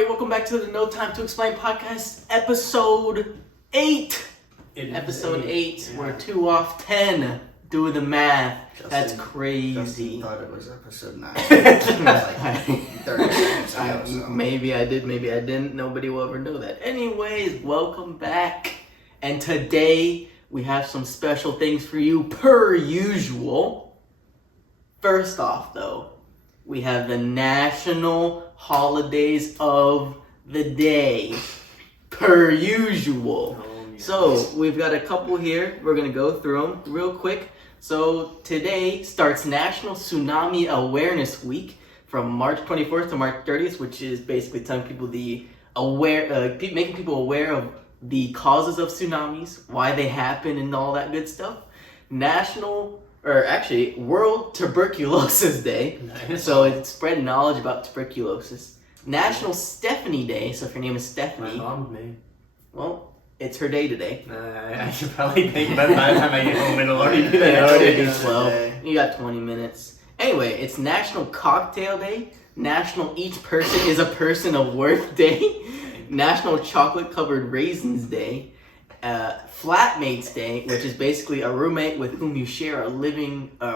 everybody. Welcome back to the No Time to Explain podcast, episode 8. Episode 8. Yeah. We're 2 off 10. Do the math. That's crazy. Justin thought it was episode 9. Like 30 seconds ago, so. Maybe I did, maybe I didn't. Nobody will ever know that. Anyways, welcome back. And today we have some special things for you per usual. First off, though, we have the national holidays of the day per usual. So we've got a couple here. We're going to go through them real quick. So today starts National Tsunami Awareness Week from March 24th to March 30th, which is basically telling people making people aware of the causes of tsunamis, why they happen, and all that good stuff. World Tuberculosis Day. Nice. So it's spread knowledge about tuberculosis. National Stephanie Day. So if your name is Stephanie, my mom's name. Well, it's her day today. I should probably think by the time I get home it'll already be that. already be 12. You got 20 minutes. Anyway, it's National Cocktail Day. National Each Person is a Person of Worth Day. National Chocolate Covered Raisins Day. Flatmates Day, which is basically a roommate with whom you share a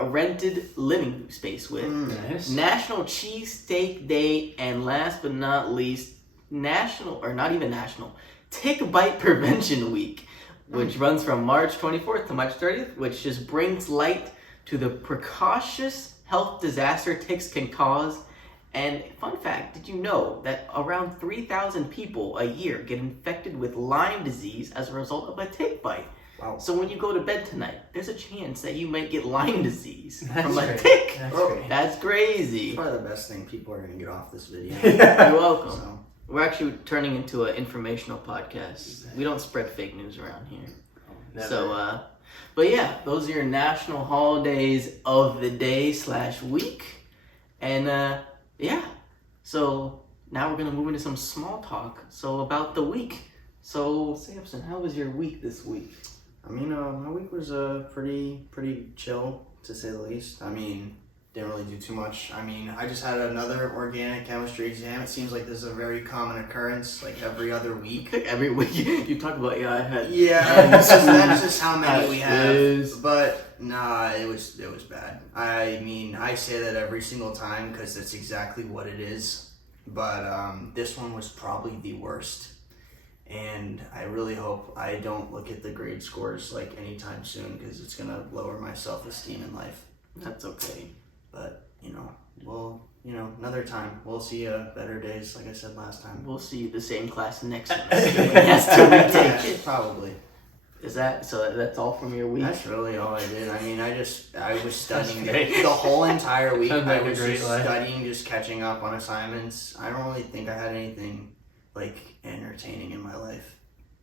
rented living space with. Nice. National Cheesesteak Day, and last but not least, Tick Bite Prevention Week, which runs from March 24th to March 30th, which just brings light to the precocious health disaster ticks can cause. And fun fact, did you know that around 3,000 people a year get infected with Lyme disease as a result of a tick bite? Wow. So when you go to bed tonight, there's a chance that you might get Lyme disease from a great. tick. That's crazy. It's probably the best thing people are going to get off this video. You're welcome. So. We're actually turning into an informational podcast. We don't spread fake news around here. Never. So, but yeah, those are your national holidays of the day / week. And, yeah, so now we're going to move into some small talk. So about the week. So, Samson, how was your week this week? I mean, my week was pretty chill, to say the least. I mean, didn't really do too much. I mean, I just had another organic chemistry exam. It seems like this is a very common occurrence, like every other week. Every week you talk about, I had... Yeah, that's just how many we have. Is. But, nah, it was bad. I mean, I say that every single time because that's exactly what it is. But this one was probably the worst. And I really hope I don't look at the grade scores like anytime soon because it's going to lower my self-esteem in life. That's okay. But, another time. We'll see better days, like I said last time. We'll see the same class next semester. Yes, to retake it. Probably. Is that, so that's all from your week? That's really all I did. I mean, I was studying the whole entire week. I was just studying, just catching up on assignments. I don't really think I had anything, like, entertaining in my life.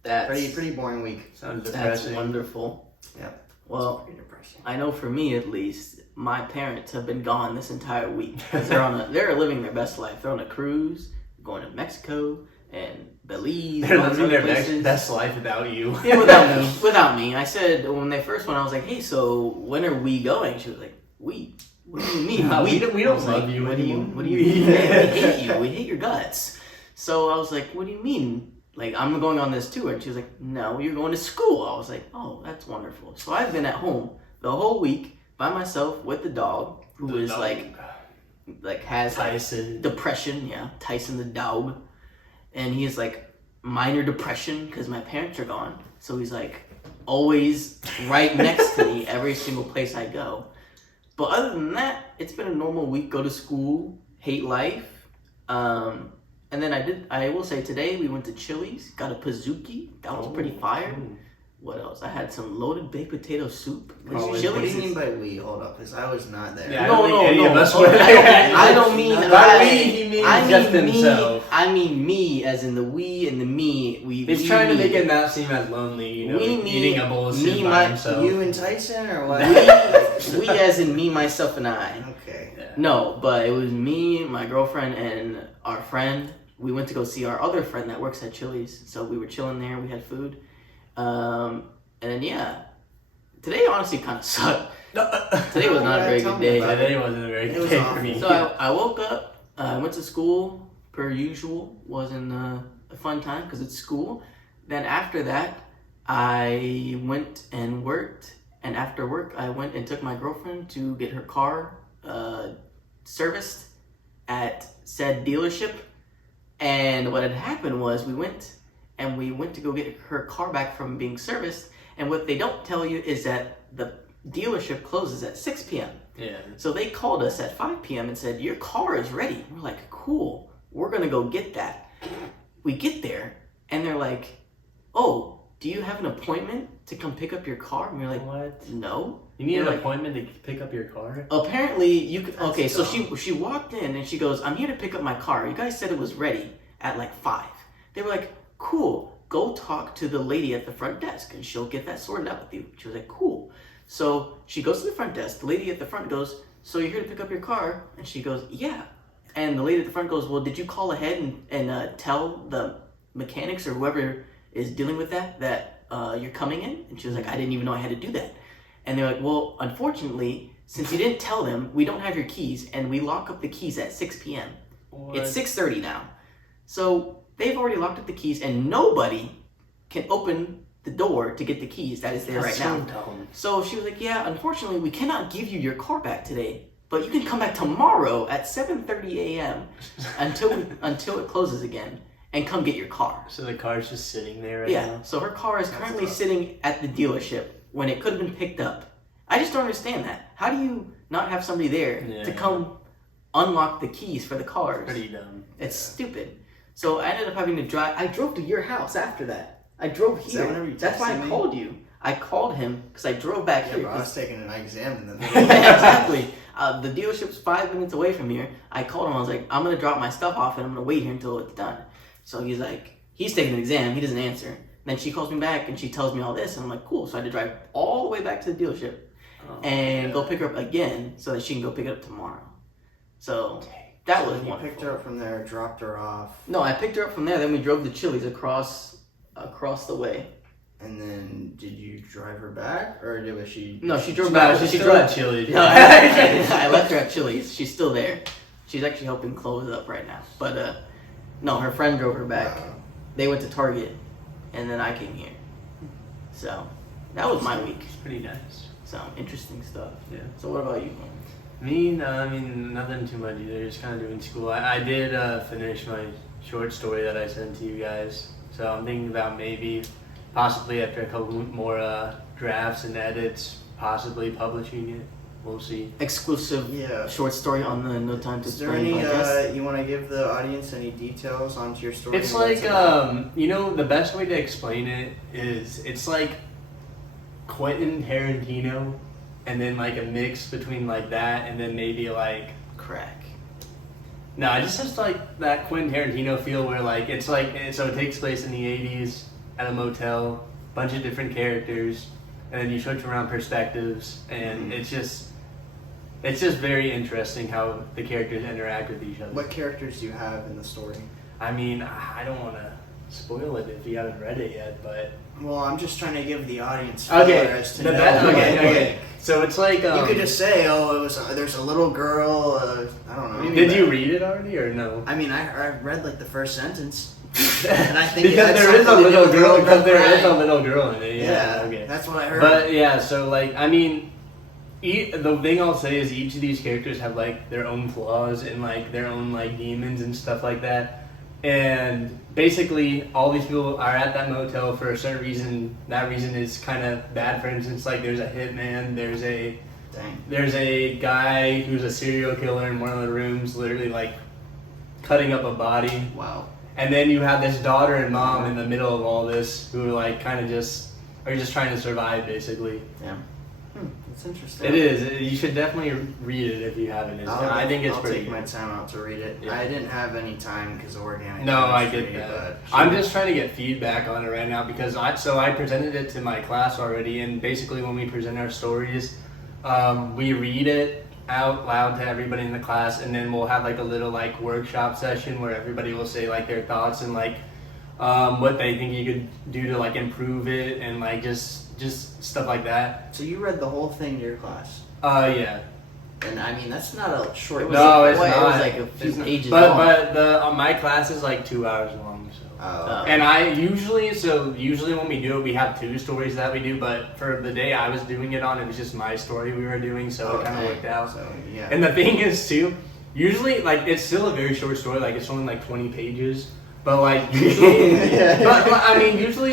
That's pretty boring week. Sounds depressing. That's wonderful. Yep. Well, pretty depressing. I know for me at least, my parents have been gone this entire week because they're living their best life. They're on a cruise, going to Mexico and Belize. They're living their best life without you. Yeah, without me. I said when they first went, I was like, "Hey, so when are we going?" She was like, "We? What do you mean? No, we don't love like, you What anymore. do you mean? We hate you. We hate your guts." So I was like, "What do you mean? Like, I'm going on this tour?" And she was like, "No, you're going to school." I was like, "Oh, that's wonderful." So I've been at home the whole week by myself with the dog, who is like has Tyson. like depression. Yeah, Tyson the dog, and he has like minor depression because my parents are gone. So he's like always right next to me every single place I go. But other than that, it's been a normal week. Go to school, hate life. And then I will say today we went to Chili's, got a Pizookie. That was pretty fire. Ooh. What else? I had some loaded baked potato soup. What do you mean by we? Hold up, because I was not there. Yeah, No. Of us were I don't mean by we, he means just me. himself. I mean me, as in the we and the me. He's trying to make it not seem as lonely, eating a bowl of soup by himself. You and Tyson, or what? We as in me, myself, and I. Okay. Yeah. No, but it was me, my girlfriend, and our friend. We went to go see our other friend that works at Chili's. So we were chilling there. We had food. And then, yeah. Today, honestly, kind of sucked. Today was not a very good day. Today wasn't a very good day for me. So I woke up, I went to school, per usual. Wasn't a fun time because it's school. Then after that, I went and worked. And after work, I went and took my girlfriend to get her car serviced at said dealership. And what had happened was we went to go get her car back from being serviced. And what they don't tell you is that the dealership closes at 6 p.m. Yeah. So they called us at 5 p.m. and said, your car is ready. We're like, cool. We're going to go get that. We get there and they're like, oh, do you have an appointment to come pick up your car? And we're like, what? No. You need an like, appointment to pick up your car? Apparently you could. Okay, so she walked in and she goes, I'm here to pick up my car. You guys said it was ready at like 5. They were like, cool. Go talk to the lady at the front desk and she'll get that sorted out with you. She was like, cool. So she goes to the front desk. The lady at the front goes, so you're here to pick up your car? And she goes, yeah. And the lady at the front goes, well, did you call ahead and tell the mechanics or whoever is dealing with that you're coming in? And she was like, I didn't even know I had to do that. And they're like, well, unfortunately, since you didn't tell them, we don't have your keys and we lock up the keys at 6 p.m. What? It's 6:30 now. So they've already locked up the keys and nobody can open the door to get the keys that is there right now. Dumb. So she was like, yeah, unfortunately, we cannot give you your car back today, but you can come back tomorrow at 7:30 a.m. until it closes again and come get your car. So the car's just sitting there right now? now? So her car is currently sitting at the dealership when it could have been picked up. I just don't understand that. How do you not have somebody there to come unlock the keys for the cars? Pretty dumb. It's stupid. So I ended up having to drive. I drove to your house after that. I drove here. That's why I called you. I called him because I drove back here. Bro, I was taking an exam in the Exactly. The dealership's 5 minutes away from here. I called him. I was like, I'm going to drop my stuff off and I'm going to wait here until it's done. So he's like, he's taking an exam. He doesn't answer. Then she calls me back and she tells me all this. And I'm like, cool. So I had to drive all the way back to the dealership and go pick her up again so that she can go pick it up tomorrow. So that was wonderful. You picked her up from there, dropped her off. No, I picked her up from there. Then we drove to Chili's across the way. And then, did you drive her back, or was she? No, she drove back. She drove at Chili's. No, I left her at Chili's. She's still there. She's actually helping close up right now. But no, her friend drove her back. They went to Target, and then I came here. So that was my week. It's pretty nice. So interesting stuff. Yeah. So what about you? Me, no, I mean, nothing too much either. Just kind of doing school. I did finish my short story that I sent to you guys. So I'm thinking about maybe, possibly after a couple more drafts and edits, possibly publishing it. We'll see. Exclusive short story on the No Time to Is there Explain any, podcast. you want to give the audience any details onto your story? It's like, you know, the best way to explain it is, it's like Quentin Tarantino, and then like a mix between like that and then maybe like crack. No, it just has like that Quentin Tarantino feel where like it's like so it takes place in the 80s at a motel, bunch of different characters, and then you switch around perspectives, and it's just very interesting how the characters interact with each other. What characters do you have in the story? I mean, I don't want to spoil it if you haven't read it yet, but well, I'm just trying to give the audience as to know. Okay. So it's like you could just say, "Oh, it was there's a little girl." I don't know. Did you read it already or no? I mean, I read like the first sentence, and I think because there is a little girl. Because there is a little girl in it. Yeah. Okay. That's what I heard. But yeah, so like I mean, the thing I'll say is each of these characters have like their own flaws and like their own like demons and stuff like that. And basically, all these people are at that motel for a certain reason. That reason is kind of bad. For instance, like there's a hitman, there's a guy who's a serial killer in one of the rooms, literally like cutting up a body. Wow. And then you have this daughter and mom in the middle of all this who like kind of just are just trying to survive, basically. Yeah. It's interesting. It is. You should definitely read it if you haven't. I think it's pretty good. I'll take my time out to read it. Yeah. I didn't have any time because of organic. No, I get that. I'm just trying to get feedback on it right now because I presented it to my class already, and basically when we present our stories, we read it out loud to everybody in the class, and then we'll have like a little like workshop session where everybody will say like their thoughts and like what they think you could do to like improve it and like just stuff like that. So you read the whole thing to your class? Yeah. And I mean, that's not a short. No, it's It not. was like a few It's not. pages But long. but my class is like 2 hours long. So. Oh. And I usually when we do it, we have 2 stories that we do. But for the day I was doing it on, it was just my story we were doing, so it kind of worked out. So yeah. And the thing is too, usually like it's still a very short story, like it's only like 20 pages. But like usually, but I mean usually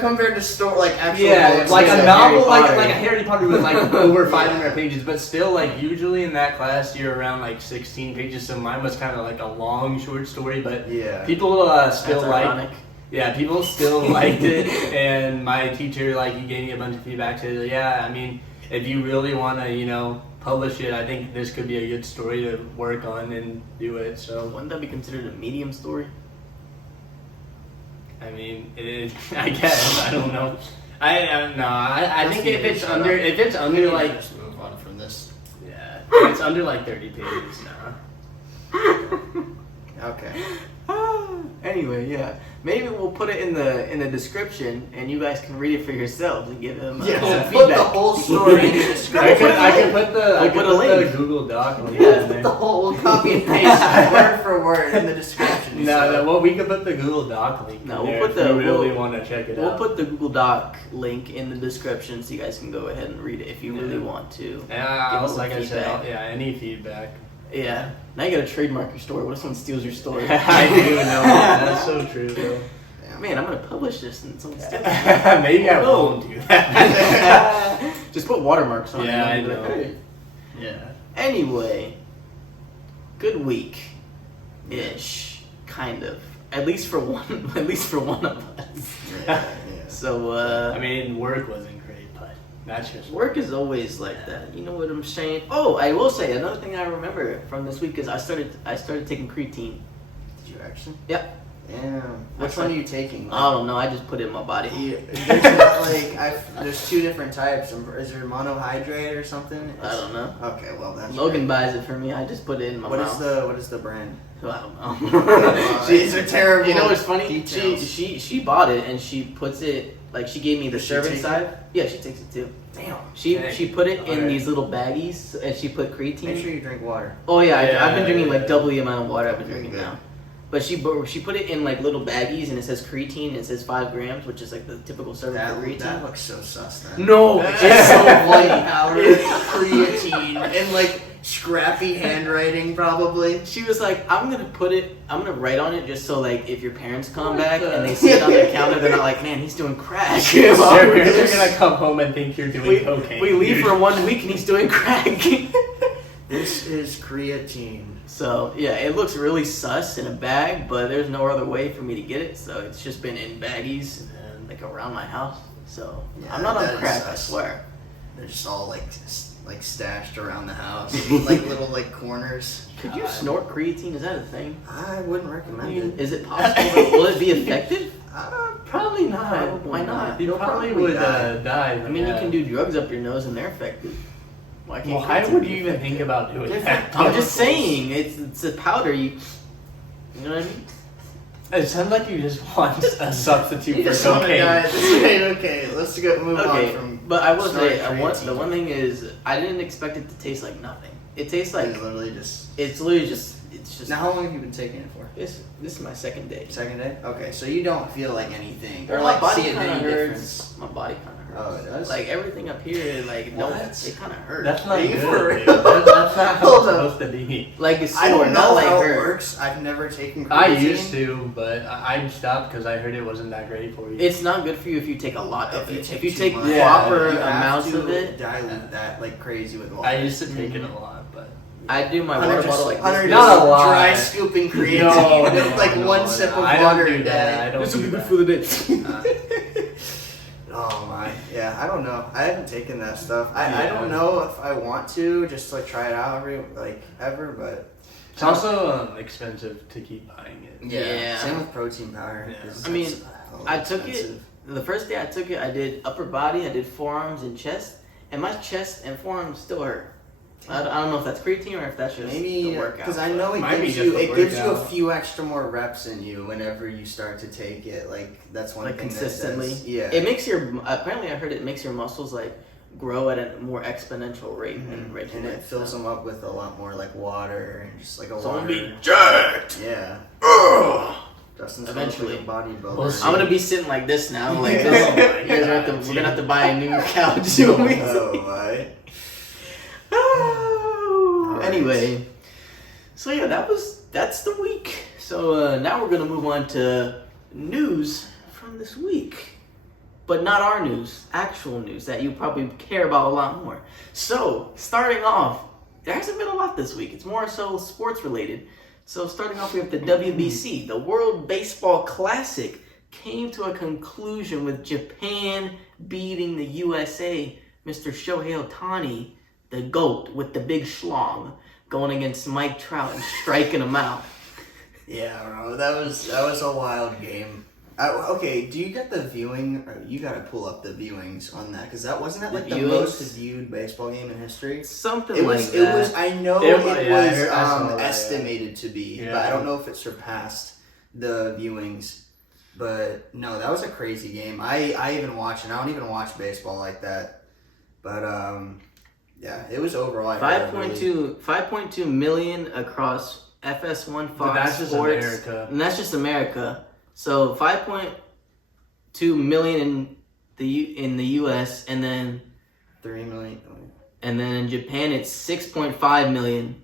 compared to actual yeah, books, like like a a novel, Harry Potter. like a Harry Potter with like over 500 pages. But still, like usually in that class, you're around like 16 pages. So mine was kind of like a long short story, but Yeah. people still That's like. ironic. Yeah, people still liked it, and my teacher he gave me a bunch of feedback. Said, yeah, I mean, if you really want to, publish it, I think this could be a good story to work on and do it. So, Wouldn't that be considered a medium story? I mean, I guess I don't know. I don't know. I think if it's under like just move on from this. yeah, if it's under like 30 pages now. Okay. Anyway, yeah. Maybe we'll put it in the description, and you guys can read it for yourselves and give them Yeah, some we'll put feedback. the whole story in the I description. could put a link. the Google Doc link Yeah, in there. The whole copy and paste word for word in the description. No, well, we could put the Google Doc link. No, in we'll there put if the- you really we'll- want to check it We'll out. put the Google Doc link in the description so you guys can go ahead and read it if you really want to. Yeah, Give us some like I said, feedback. yeah, any feedback. Yeah. Now you gotta trademark your story. What if someone steals your story? I do know that's so true. Though. Man, I'm gonna publish this and someone steals it. Maybe I won't do that. Just put watermarks on it. Yeah, and I be like, know. "Hey." Yeah. Anyway, good week, ish, kind of. At least for one. At least for one of us. Yeah. So I mean, work wasn't great, but that's just work is always like that. You know what I'm saying? Oh, I will say another thing I remember from this week is I started taking creatine. Did you actually? Yep. Yeah. What's Which one that? are you taking? I don't know. I just put it in my body. There's 2 different types. Is there monohydrate or something? I don't know. Okay, well that's. Logan buys it for me. I just put it in my What mouth. is the brand? I don't know. These are terrible. You know what's funny? details. She bought it and she puts it like she gave me the Does she serving take side. Yeah, she takes it too. Damn. She Dang. put it in Alright. these little baggies and she put creatine. Make sure you drink water. Oh yeah, Yeah, I've been drinking like yeah. double the amount of water I've been Okay, drinking good. now. But she put it in like little baggies and it says creatine and it says 5 grams, which is like the typical serving for That creatine. looks so sus. Then. No, It's it's so so white funny. powder, creatine, and like scrappy handwriting probably. She was like, I'm gonna write on it just so like if your parents come What back the- and they see it on their counter, they're not like, man, he's doing crack. They're gonna come home and think you're doing cocaine. we leave dude. for 1 week and he's doing crack. This is creatine. So yeah, it looks really sus in a bag, but there's no other way for me to get it, so it's just been in baggies and like around my house. So Yeah, I'm not that on is crack, I sus. swear. They're just all like stashed around the house, like little like corners. Could you God. snort creatine? Is that a thing? I wouldn't recommend it. Is it possible? Will it be effective? Probably not. Probably Why not? You You'll probably probably would die. die. I mean, you can do drugs up your nose and they're effective. Why can't Well, why creatine would be you even effective? think about doing that? I'm just saying, it's a powder. You know what I mean? It sounds like you just want a substitute You for just want to cocaine. die. Okay, let's move Okay, on from. but I will say snorting the creatine. one thing is I didn't expect it to taste like nothing. It tastes like It's literally just. it's literally just it's just. Now, how long have you been taking it for? This is my second day. Second day. Okay, so you don't feel like anything, or Well, like my body see kind of any hurts. difference. My body kind of hurts. Oh, it does? Like everything up here, like no, What? it kind of hurts. That's not Are you good. for dude. real? That's not how Hold it's up. supposed to be. like it's sore, I don't not know like how it hurt. works. I've never taken creatine. I used to, but I stopped because I heard it wasn't that great for you. It's not good for you if you take a lot of it. If you too take much, proper you have amounts to of it, dilute that like crazy with water. I used to take it a lot, but I do my Hunter water just, bottle like Hunter this. Not just a lot. dry scooping creatine, No, like no, one no, sip no, of I don't water do a that. I day. don't This will be do good that. for the day. Oh my, yeah, I don't know. I haven't taken that stuff. I Yeah. don't know if I want to just like try it out ever, but It's also expensive to keep buying it. Yeah. Same with protein powder. Yeah. 'cause I mean, that's a little I took expensive. The first day I took it, I did upper body, I did forearms and chest, and my chest and forearms still hurt. I don't know if that's creatine or if that's just Maybe the workout. because I know Might be gives just you the it gives you a workout. few extra more reps in you whenever you start to take it. Like that's one like thing consistently. That says, yeah. It makes your apparently I heard it makes your muscles like grow at a more exponential rate than Reggie And it White. fills them up with a lot more like water and just like a So I'm water. gonna be jacked. Yeah. Eventually. Justin's eventually a bodybuilder. We'll see. I'm gonna be sitting like this now, like this. Oh my You guys are God, we're gonna have to buy a new couch. Oh, right. Oh, Alright. anyway, so yeah, that's the week. So now we're gonna move on to news from this week, but not our news, actual news that you probably care about a lot more. So starting off, there hasn't been a lot this week. It's more so sports related. So starting off, we have the WBC, the World Baseball Classic, came to a conclusion with Japan beating the USA. Mr. Shohei Ohtani, the GOAT with the big schlong, going against Mike Trout and striking him out. Yeah, bro, that was a wild game. Okay, do you get the viewing? Or you gotta pull up the viewings on that because that wasn't that The like the viewings? most viewed baseball game in history. Something It like was. that. It was. I know It it, wa- yeah, I was heard- I saw that, yeah. estimated to be, Yeah. but I don't know if it surpassed the viewings. But no, that was a crazy game. I even watched, and I don't even watch baseball like that. But yeah, it was overall. I heard, 5.2 million across FS1, Fox But that's just Sports, America. and that's just America. So 5.2 million in the US, and then 3 million. in Japan it's 6.5 million.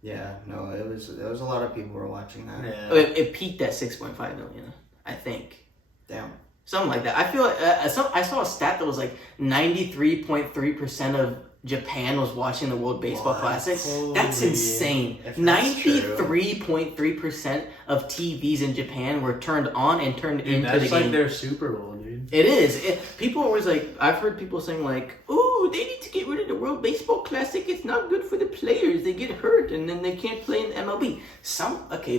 Yeah, no, it was a lot of people were watching that. Yeah. It peaked at 6.5 million, I think. Damn. Something like that. I feel like I saw a stat that was like 93.3% of Japan was watching the World Baseball What? Classic. That's Holy- insane. If that's true. 93.3% of TVs in Japan were turned on and turned Dude, into that's the like game. their Super Bowl, dude. It is. People are always like, I've heard people saying like, "Ooh, they need to get rid of the World Baseball Classic. It's not good for the players. They get hurt and then they can't play in the MLB."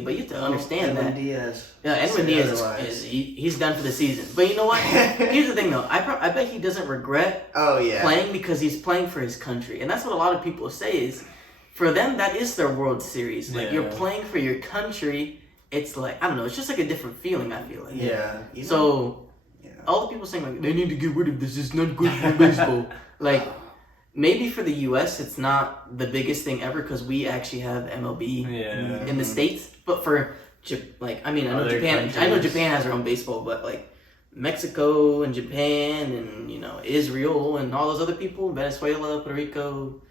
But you have to understand Edwin that. Diaz. Yeah, Edwin Say Diaz otherwise. he's done for the season. But you know what? Here's the thing though. I bet he doesn't regret Oh yeah. playing because he's playing for his country, and that's what a lot of people say is, for them that is their World Series. Like Yeah. you're playing for your country. It's like I don't know. It's just like a different feeling. I feel like. Yeah. Even- So yeah. all the people saying like they need to get rid of this. It's not good for baseball. Like maybe for the U.S. it's not the biggest thing ever because we actually have MLB Yeah. in the States. But for I know Other Japan. I know countries. Japan has their own baseball, but like Mexico and Japan and Israel and all those other people, Venezuela, Puerto Rico,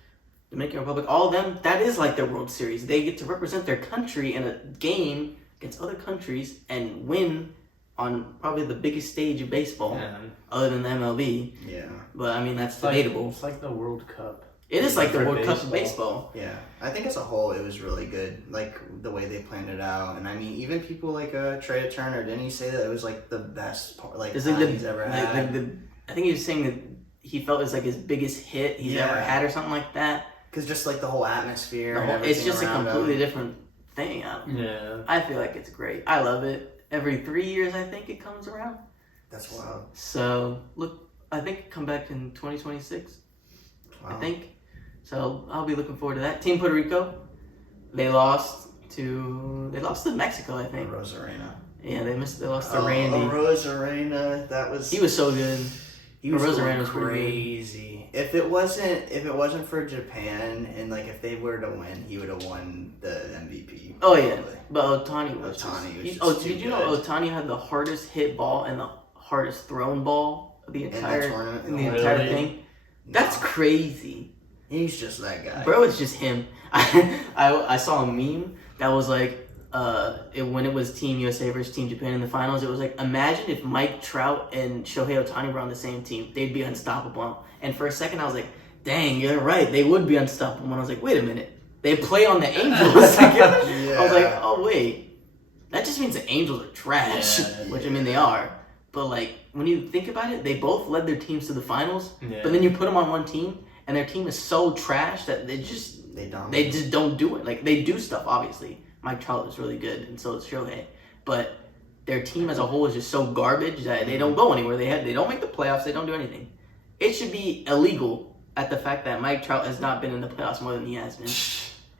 Dominican Republic, all of them, that is like their World Series. They get to represent their country in a game against other countries and win on probably the biggest stage of baseball, Yeah. other than the MLB. Yeah. But I mean, that's It's like, debatable. it's like the World Cup. It is like the for World Cup of baseball. baseball. Yeah. I think as a whole it was really good. Like the way they planned it out, and I mean even people like Trey Turner, didn't he say that it was like the best like It's time like he's ever like had? I think he was saying that he felt it was like his biggest hit he's Yeah. ever had or something like that. Because just like the whole atmosphere. The and whole- it's everything just a around completely him. different thing. Yeah. I feel like it's great. I love it. Every 3 years, I think it comes around. That's wild. So look, I think it come back in 2026. Wow. I think. So I'll be looking forward to that. Team Puerto Rico, they lost to Mexico, I think. Rosarena. Yeah, they lost to Randy. Rosarena, that was. He was so good. He was Rosarena going was pretty good. crazy. If it wasn't for Japan and like if they were to win, he would have won the MVP. Oh yeah, probably. but Ohtani was. Ohtani was just, just did too you know good. Ohtani had the hardest hit ball and the hardest thrown ball of the the entire tournament? in the Really? entire thing? That's No, crazy. he's just that guy. Bro, it's just him. I saw a meme that was like, when it was Team USA versus Team Japan in the finals, it was like, imagine if Mike Trout and Shohei Ohtani were on the same team. They'd be unstoppable. And for a second, I was like, dang, you're right. They would be unstoppable. And I was like, wait a minute. They play on the Angels together? I was like, Yeah. oh, wait. That just means the Angels are trash. Yeah, Which, I mean, they are. But, like, when you think about it, they both led their teams to the finals. Yeah. But then you put them on one team, and their team is so trash that they just don't do it. Like, they do stuff, obviously. Mike Trout is really good, and so is Shohei. But their team as a whole is just so garbage that they don't go anywhere. They don't make the playoffs. They don't do anything. It should be illegal at the fact that Mike Trout has not been in the playoffs more than he has been.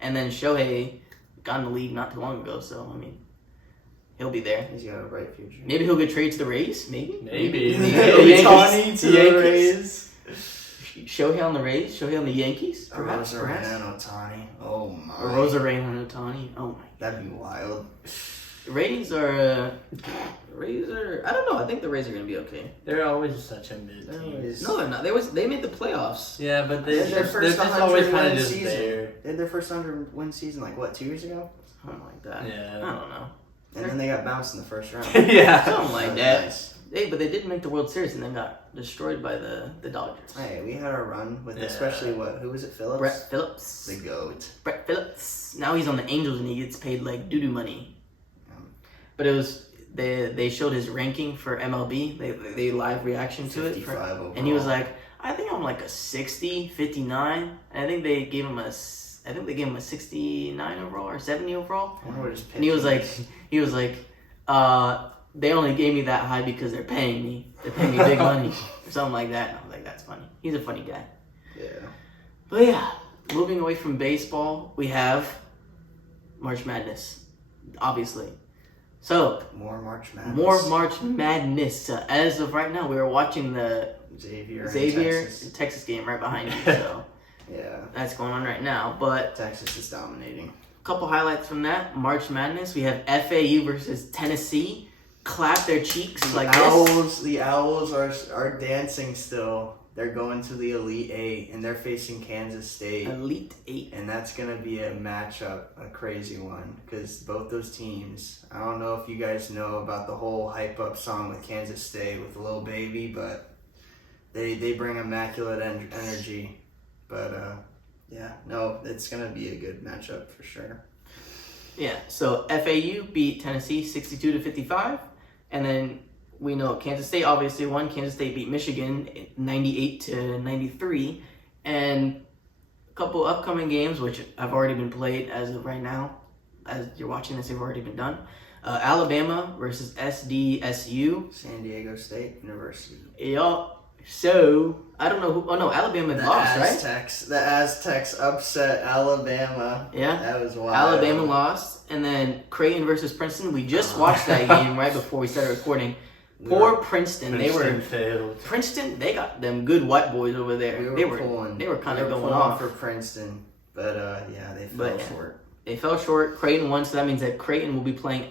And then Shohei got in the league not too long ago, so, I mean, he'll be there. He's got a bright future. Maybe he'll get traded to the Rays, maybe? Maybe. The Yankees. Ohtani to the Yankees. Rays. Shohei on the Rays, Shohei on the Yankees, perhaps. Rosarena Ohtani. Oh my. Or Rosarena on Ohtani. Oh my. That'd be wild. Rays are. I don't know. I think the Rays are gonna be okay. They're always such a mid team. No, they're not. They made the playoffs. Yeah, but They had their first they're just always 100 kind of win just season. there. They had their first 100 win season like what, 2 years ago? Something like that. Yeah. I don't know. And then they got bounced in the first round. Yeah. Something like So that. nice. But they did make the World Series and then got destroyed by the Dodgers. Hey, we had our run with Yeah. especially who was it? Phillips. Brett Phillips. The goat. Brett Phillips. Now he's on the Angels and he gets paid like doo-doo money. But it was they showed his ranking for MLB. They live reaction to it. 55 overall. And he was like, I think I'm like a 60, 59. And I think they gave him a 69 overall or 70 overall. I wonder what his pitch And he was is. like, they only gave me that high because they're paying me. They're paying me big money or something like that. And I was like, that's funny. He's a funny guy. Yeah. But yeah, moving away from baseball, we have March Madness, obviously. So More March Madness. more March Madness. As of right now, we are watching the Xavier Xavier Texas game right behind you. So Yeah. that's going on right now. But Texas is dominating. a couple highlights from that March Madness. We have FAU versus Tennessee. Clap their cheeks like this. The Owls are dancing still. They're going to the Elite Eight and they're facing Kansas State. Elite Eight. And that's going to be a matchup, a crazy one, because both those teams, I don't know if you guys know about the whole hype up song with Kansas State with Lil Baby, but they bring immaculate energy. But yeah, no, it's going to be a good matchup for sure. Yeah, so FAU beat Tennessee 62-55, and then we know Kansas State obviously won. Kansas State beat Michigan 98-93, and a couple upcoming games which have already been played as of right now. As you're watching this, they've already been done. Alabama versus SDSU. San Diego State University. Yup. So I don't know who. Oh no, Alabama lost, right? The Aztecs upset Alabama. Yeah. That was wild. Alabama lost, and then Creighton versus Princeton. We just watched that game right before we started recording. Poor Princeton. failed. Princeton. They got them good white boys over there. They were kind of going off for Princeton, but yeah, they fell short. They fell short. Creighton won, so that means that Creighton will be playing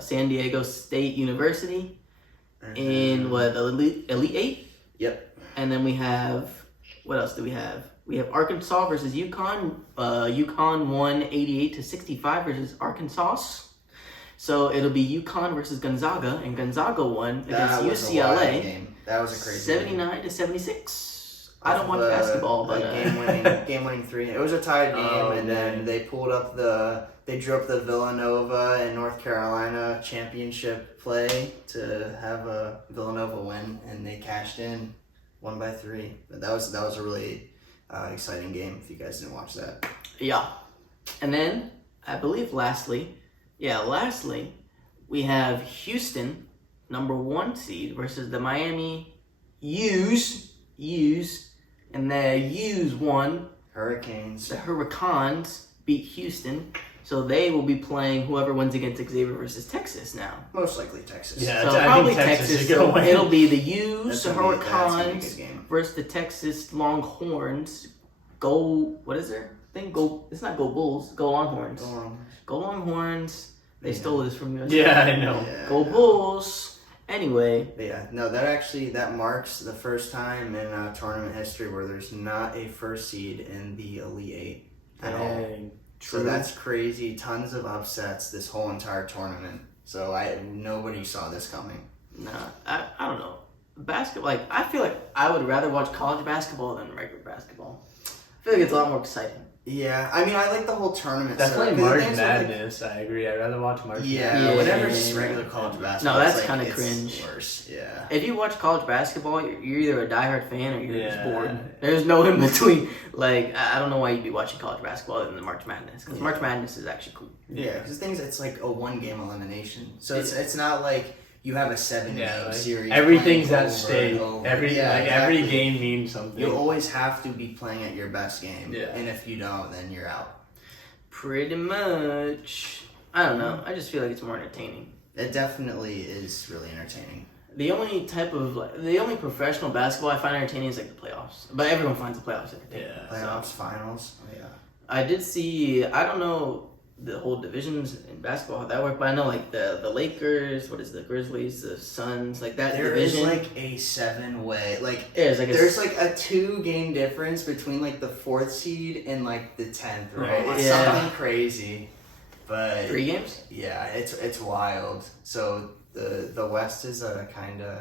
San Diego State University in what, the Elite Eight. Yep. And then we have, what else do we have? We have Arkansas versus UConn. UConn won 88-65 versus Arkansas. So it'll be UConn versus Gonzaga, and Gonzaga won against UCLA. That was a crazy 79-76. I don't watch basketball, but game winning three. It was a tied game, and then they drew up the Villanova and North Carolina championship play to have a Villanova win, and they cashed in, won by 3. But that was a really exciting game. If you guys didn't watch that, yeah. And then I believe lastly, we have Houston, number 1 seed, versus the Miami U's, and the U's won. Hurricanes. The Hurricanes beat Houston, so they will be playing whoever wins against Xavier versus Texas now. Most likely Texas. Yeah, So I probably think Texas Texas. is gonna So win. it'll be the U's, That's the gonna be a Hurricanes good game. versus the Texas Longhorns. Go, what is their thing? Go. It's not Go Bulls. Go Longhorns. Go Longhorns. They stole this from us. Yeah, I know. Yeah. Go Bulls. Anyway. But yeah, no, that marks the first time in tournament history where there's not a first seed in the Elite Eight at all. Dang. So that's crazy. Tons of upsets this whole entire tournament. So nobody saw this coming. Nah, I don't know. Basketball, I feel like I would rather watch college basketball than regular basketball. I feel like it's a lot more exciting. Yeah, I mean, I like the whole tournament. Definitely setup. March The things are like- Madness. I agree. I'd rather watch March Yeah, Madness. whenever it's just regular college basketball. No, that's it's kinda it's cringe. Worse. Yeah. If you watch college basketball, you're either a diehard fan or you're just Yeah. bored. There's no in between. I don't know why you'd be watching college basketball other than March Madness, because March Madness is actually cool. Yeah, because it's like a 1-game elimination. So it's not like you have a 7-game series. Everything's playing at over stake. and over. Every exactly. game means something. You always have to be playing at your best game. Yeah. And if you don't, then you're out. Pretty much. I don't know. I just feel like it's more entertaining. It definitely is really entertaining. The only professional basketball I find entertaining is like the playoffs. But everyone finds the playoffs entertaining. Yeah. Playoffs, finals. Oh, yeah. I did see. I don't know the whole divisions in basketball how that work, but I know like the Lakers. What is the Grizzlies, the Suns, like that There division. is like a 7-way. Like Yeah, it's like there's like a 2-game difference between like the 4th seed and like the 10th, right? It's Yeah. something crazy. But 3 games. yeah, it's wild. So the West is kind of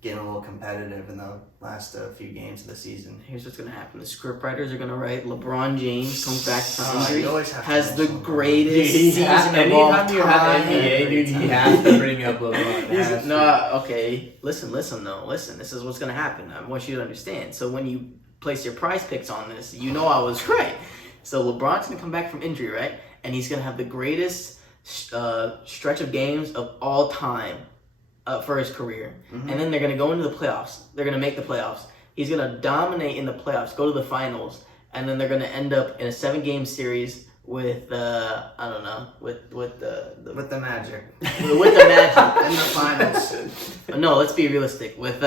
getting a little competitive in the last few games of the season. Here's what's gonna happen: the scriptwriters are gonna write LeBron James comes back from You injury, always have to has the mention LeBron. greatest season of all Anytime you have time. NBA, dude, you have to bring up LeBron. Has to. No, okay. Listen. This is what's gonna happen. I want you to understand. So when you place your prize picks on this, you know I was right. So LeBron's gonna come back from injury, right? And he's gonna have the greatest stretch of games of all time for his career. Mm-hmm. And then they're gonna go into the playoffs. They're gonna make the playoffs. He's gonna dominate in the playoffs, go to the finals, and then they're gonna end up in a 7-game series with I don't know, with the With the Magic. with the Magic. In the finals. No, let's be realistic. With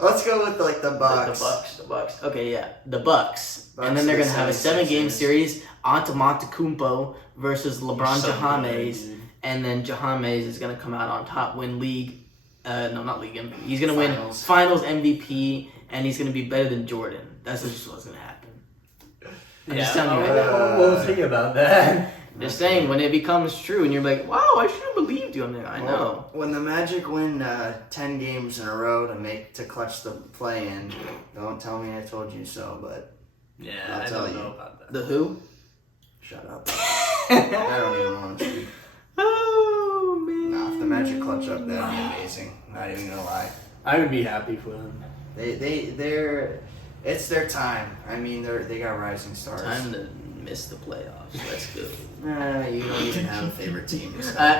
Let's go with like the Bucks. The Bucks. Okay, yeah, the Bucks. Bucks And then they're to gonna have a 7-game 76ers. series. Antetokounmpo versus LeBron So James, good, dude. and then James is gonna come out on top, win league. No, not league MVP. He's gonna win Finals. Finals MVP, and he's gonna be better than Jordan. That's just what's gonna happen. I'm just telling you right now. We'll see about that. Just saying, when it becomes true, and you're like, "Wow, I should have believed you." I'm like, I know. Well, when the Magic win 10 games in a row to clutch the play-in, don't tell me I told you so, but Yeah, I'll I tell don't you. know about that. The who? shut up. I don't even want to speak. Oh man. Nah, if the Magic clutch up, that'd be amazing. Not even gonna lie. I would be happy for them. It's their time. I mean, they got rising stars. Time to miss the playoffs. Let's go. You don't even have a favorite team.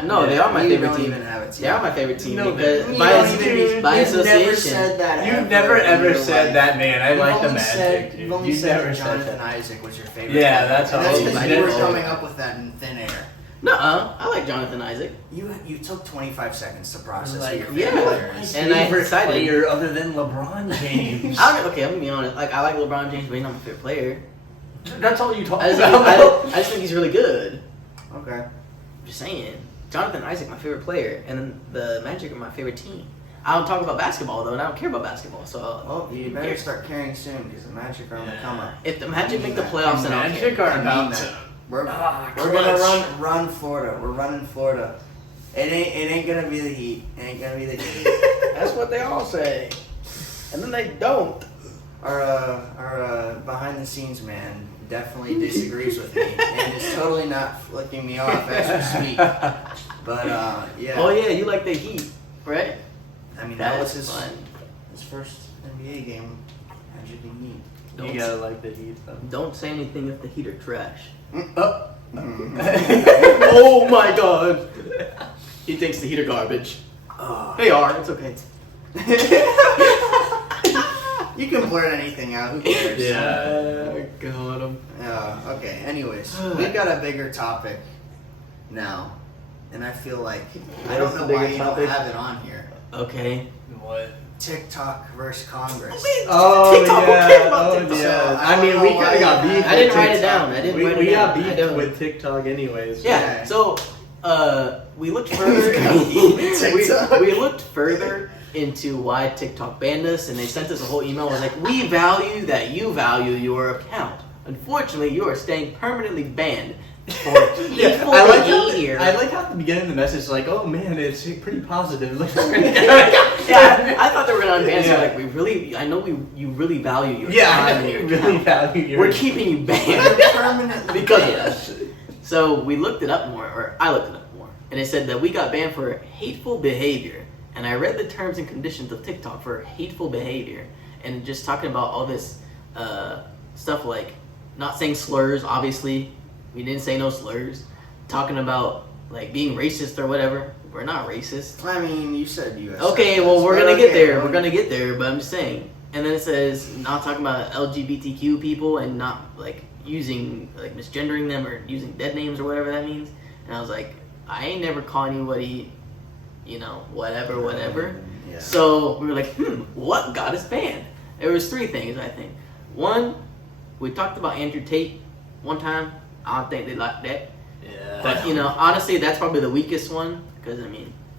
No, they are my You favorite don't team. even have a team. They are my favorite team No, because You by, don't even be- by you've association. never said that. You've ever never in ever your said life. that, man. I You've like the only Magic, said- dude. You've only You've said never said Jonathan that. Isaac was your favorite. Yeah, player. that's And all. that's because you were Never. coming up with that in thin air. Nuh-uh. I like Jonathan Isaac. You took 25 seconds to process Like, who your yeah. favorite player is. And I Favorite decided- player other than LeBron James. I'm gonna be honest. Like I like LeBron James, but he's not my favorite player. That's all you talk I just, about. I just think he's really good. Okay. I'm just saying. Jonathan Isaac, my favorite player, and then the Magic are my favorite team. I don't talk about basketball though, and I don't care about basketball. So Well, you better start caring soon because the Magic are on the come up. if the Magic make the playoffs, then I'll Magic care. are I mean about that. to. We're Ah, we're gonna clutch. run Florida. We're running Florida. It ain't gonna be the Heat. It ain't gonna be the Heat. That's what they all say, and then they don't. Our behind the scenes man definitely disagrees with me and is totally not flicking me off as we speak. But yeah. Oh yeah, you like the Heat, right? I mean that was That's fun. his first NBA game. Magic and Heat. Don't, You gotta like the Heat, though. don't say anything if the Heat are trash. Mhm. Oh my god. He thinks the Heat are garbage. Oh. They are. It's okay. You can blurt anything out. Who cares? Got him. Okay. Anyways, we've got a bigger topic now, and I feel like I don't What is know the why bigger you topic? don't have it on here. Okay. What? TikTok versus Congress. Oh, TikTok, who yeah. cares about Oh, TikTok? yeah. So, I I mean, don't we know kind of got why- beef. I didn't with write it TikTok. down. I didn't We, write it we down. got I beef don't. with TikTok anyways. Yeah. Okay. So, we looked further. TikTok. we looked further into why TikTok banned us, and they sent us a whole email. It was like, "We value that you value your account. Unfortunately, you are staying permanently banned for hateful I like, behavior." I like how at the beginning of the message, like, oh man, it's pretty positive. Yeah, I thought they were gonna unban. So Yeah. like, I know you really value your Yeah, time I and know your you really account. value your. We're keeping you banned Permanently because of banned. that. So we looked it up more, or I looked it up more, and it said that we got banned for hateful behavior. And I read the terms and conditions of TikTok for hateful behavior, and just talking about all this stuff like not saying slurs. Obviously, we didn't say no slurs. Talking about like being racist or whatever. We're not racist. I mean, you said U.S. Okay, Senators, well, we're but gonna get okay, there. well, We're gonna get there, but I'm just saying. And then it says not talking about LGBTQ people and not like using like misgendering them or using dead names or whatever that means. And I was like, I ain't never called anybody, whatever. Yeah. So we were like, what got us banned? There was 3 things, I think. One, we talked about Andrew Tate one time. I don't think they liked that. Yeah. But, honestly, that's probably the weakest one, because,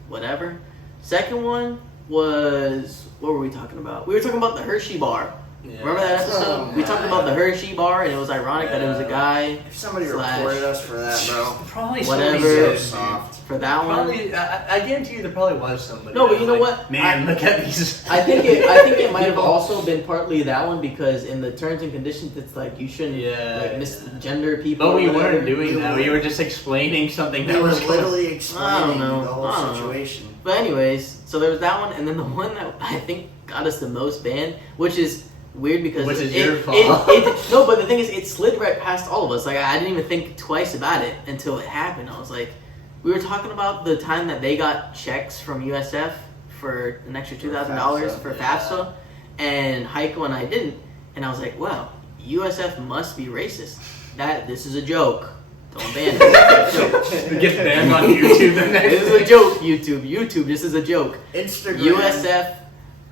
whatever. Second one was, what were we talking about? We were talking about the Hershey bar. Yeah. Remember that episode? We talked about the Hershey bar, and it was ironic that it was a guy. If somebody reported us for that, bro. Probably Whatever. somebody So soft. For that one. Probably, I guarantee you there probably was somebody. No, but that you know was what? Man, look at these. I think it might have also been partly that one, because in the terms and conditions it's like you shouldn't misgender people. But we or whatever. weren't doing that. We were just explaining something They that were was literally I explaining don't know. the I whole don't know. situation. But anyways, so there was that one, and then the one that I think got us the most banned, which is weird because Which is your fault. No, but the thing is, it slid right past all of us. Like, I didn't even think twice about it until it happened. I was like, we were talking about the time that they got checks from USF for an extra $2,000 for FAFSA, and Heiko and I didn't. And I was like, wow, USF must be racist. This is a joke. Don't ban it. We get banned on YouTube the next This is a joke, YouTube. YouTube, this is a joke. Instagram. USF,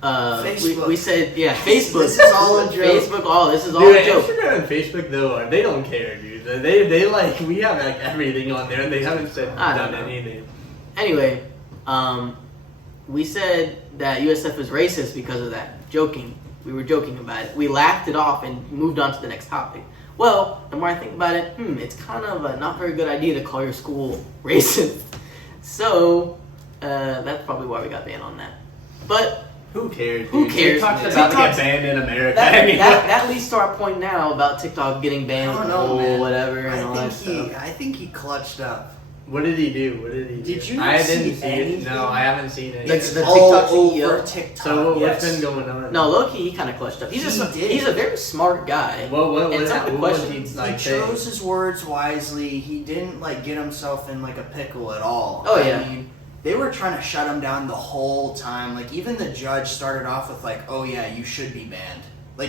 Facebook. we said, Facebook. This is all a joke. Facebook, this is all Dude, a joke. Instagram and Facebook though, they don't care, dude. They like we have like everything on there, and they haven't done anything. Anyway, we said that USF is racist because of that. We were joking about it. We laughed it off and moved on to the next topic. Well, the more I think about it, it's kind of a not very good idea to call your school racist. So, that's probably why we got banned on that. But Who cares? Who dude? cares? TikTok's about to TikTok's- get banned in America. that leads to our point now about TikTok getting I banned don't with the know, whole man. whatever and all that I stuff. think he clutched up. What did he do? Did you I not didn't see see anything? it. No, I haven't seen it. It's the all TikTok CEO. over TikTok. So yes. what's been going on? No, low-key, he kind of clutched up. He's a very smart guy. What And some of the was questions- he like He saying? chose his words wisely. He didn't get himself in a pickle at all. Oh, yeah. I mean, they were trying to shut him down the whole time. Even the judge started off with oh yeah, you should be banned.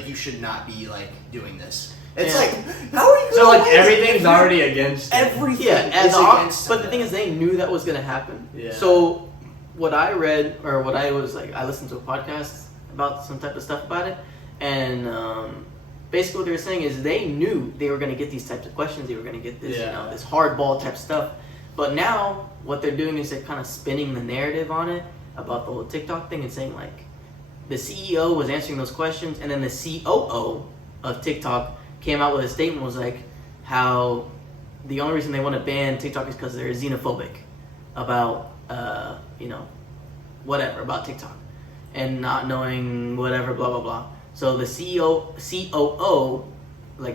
You should not be doing this. It's Yeah. how are you? So gonna win? everything's already against him. Everything Yeah, is against him. but the thing is, they knew that was gonna happen. Yeah. So, what I read or what I was I listened to a podcast about some type of stuff about it, and basically what they were saying is they knew they were gonna get these types of questions. They were gonna get this, Yeah. this hardball type stuff. But now what they're doing is they're kind of spinning the narrative on it about the whole TikTok thing and saying the CEO was answering those questions, and then the COO of TikTok came out with a statement was how the only reason they want to ban TikTok is because they're xenophobic about whatever about TikTok and not knowing whatever blah blah blah. So the COO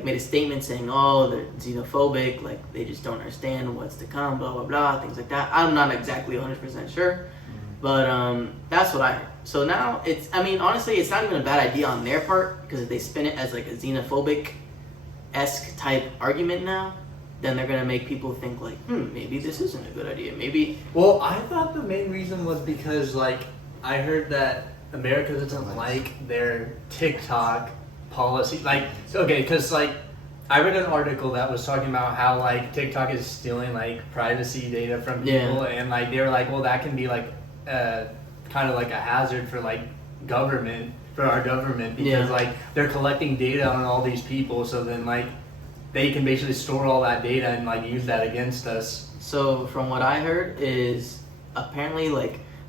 made a statement saying, oh, they're xenophobic, they just don't understand what's to come, blah blah blah, things like that. I'm not exactly 100% sure, but that's what I heard. So now honestly, it's not even a bad idea on their part, because if they spin it as a xenophobic-esque type argument now, then they're gonna make people think maybe this isn't a good idea. Maybe. Well, I thought the main reason was because I heard that America doesn't like their TikTok policy. Because I read an article that was talking about how TikTok is stealing privacy data from people, and they were well, that can be kind of a hazard for government, for our government, because they're collecting data on all these people, so then they can basically store all that data and use that against us. So from what I heard is apparently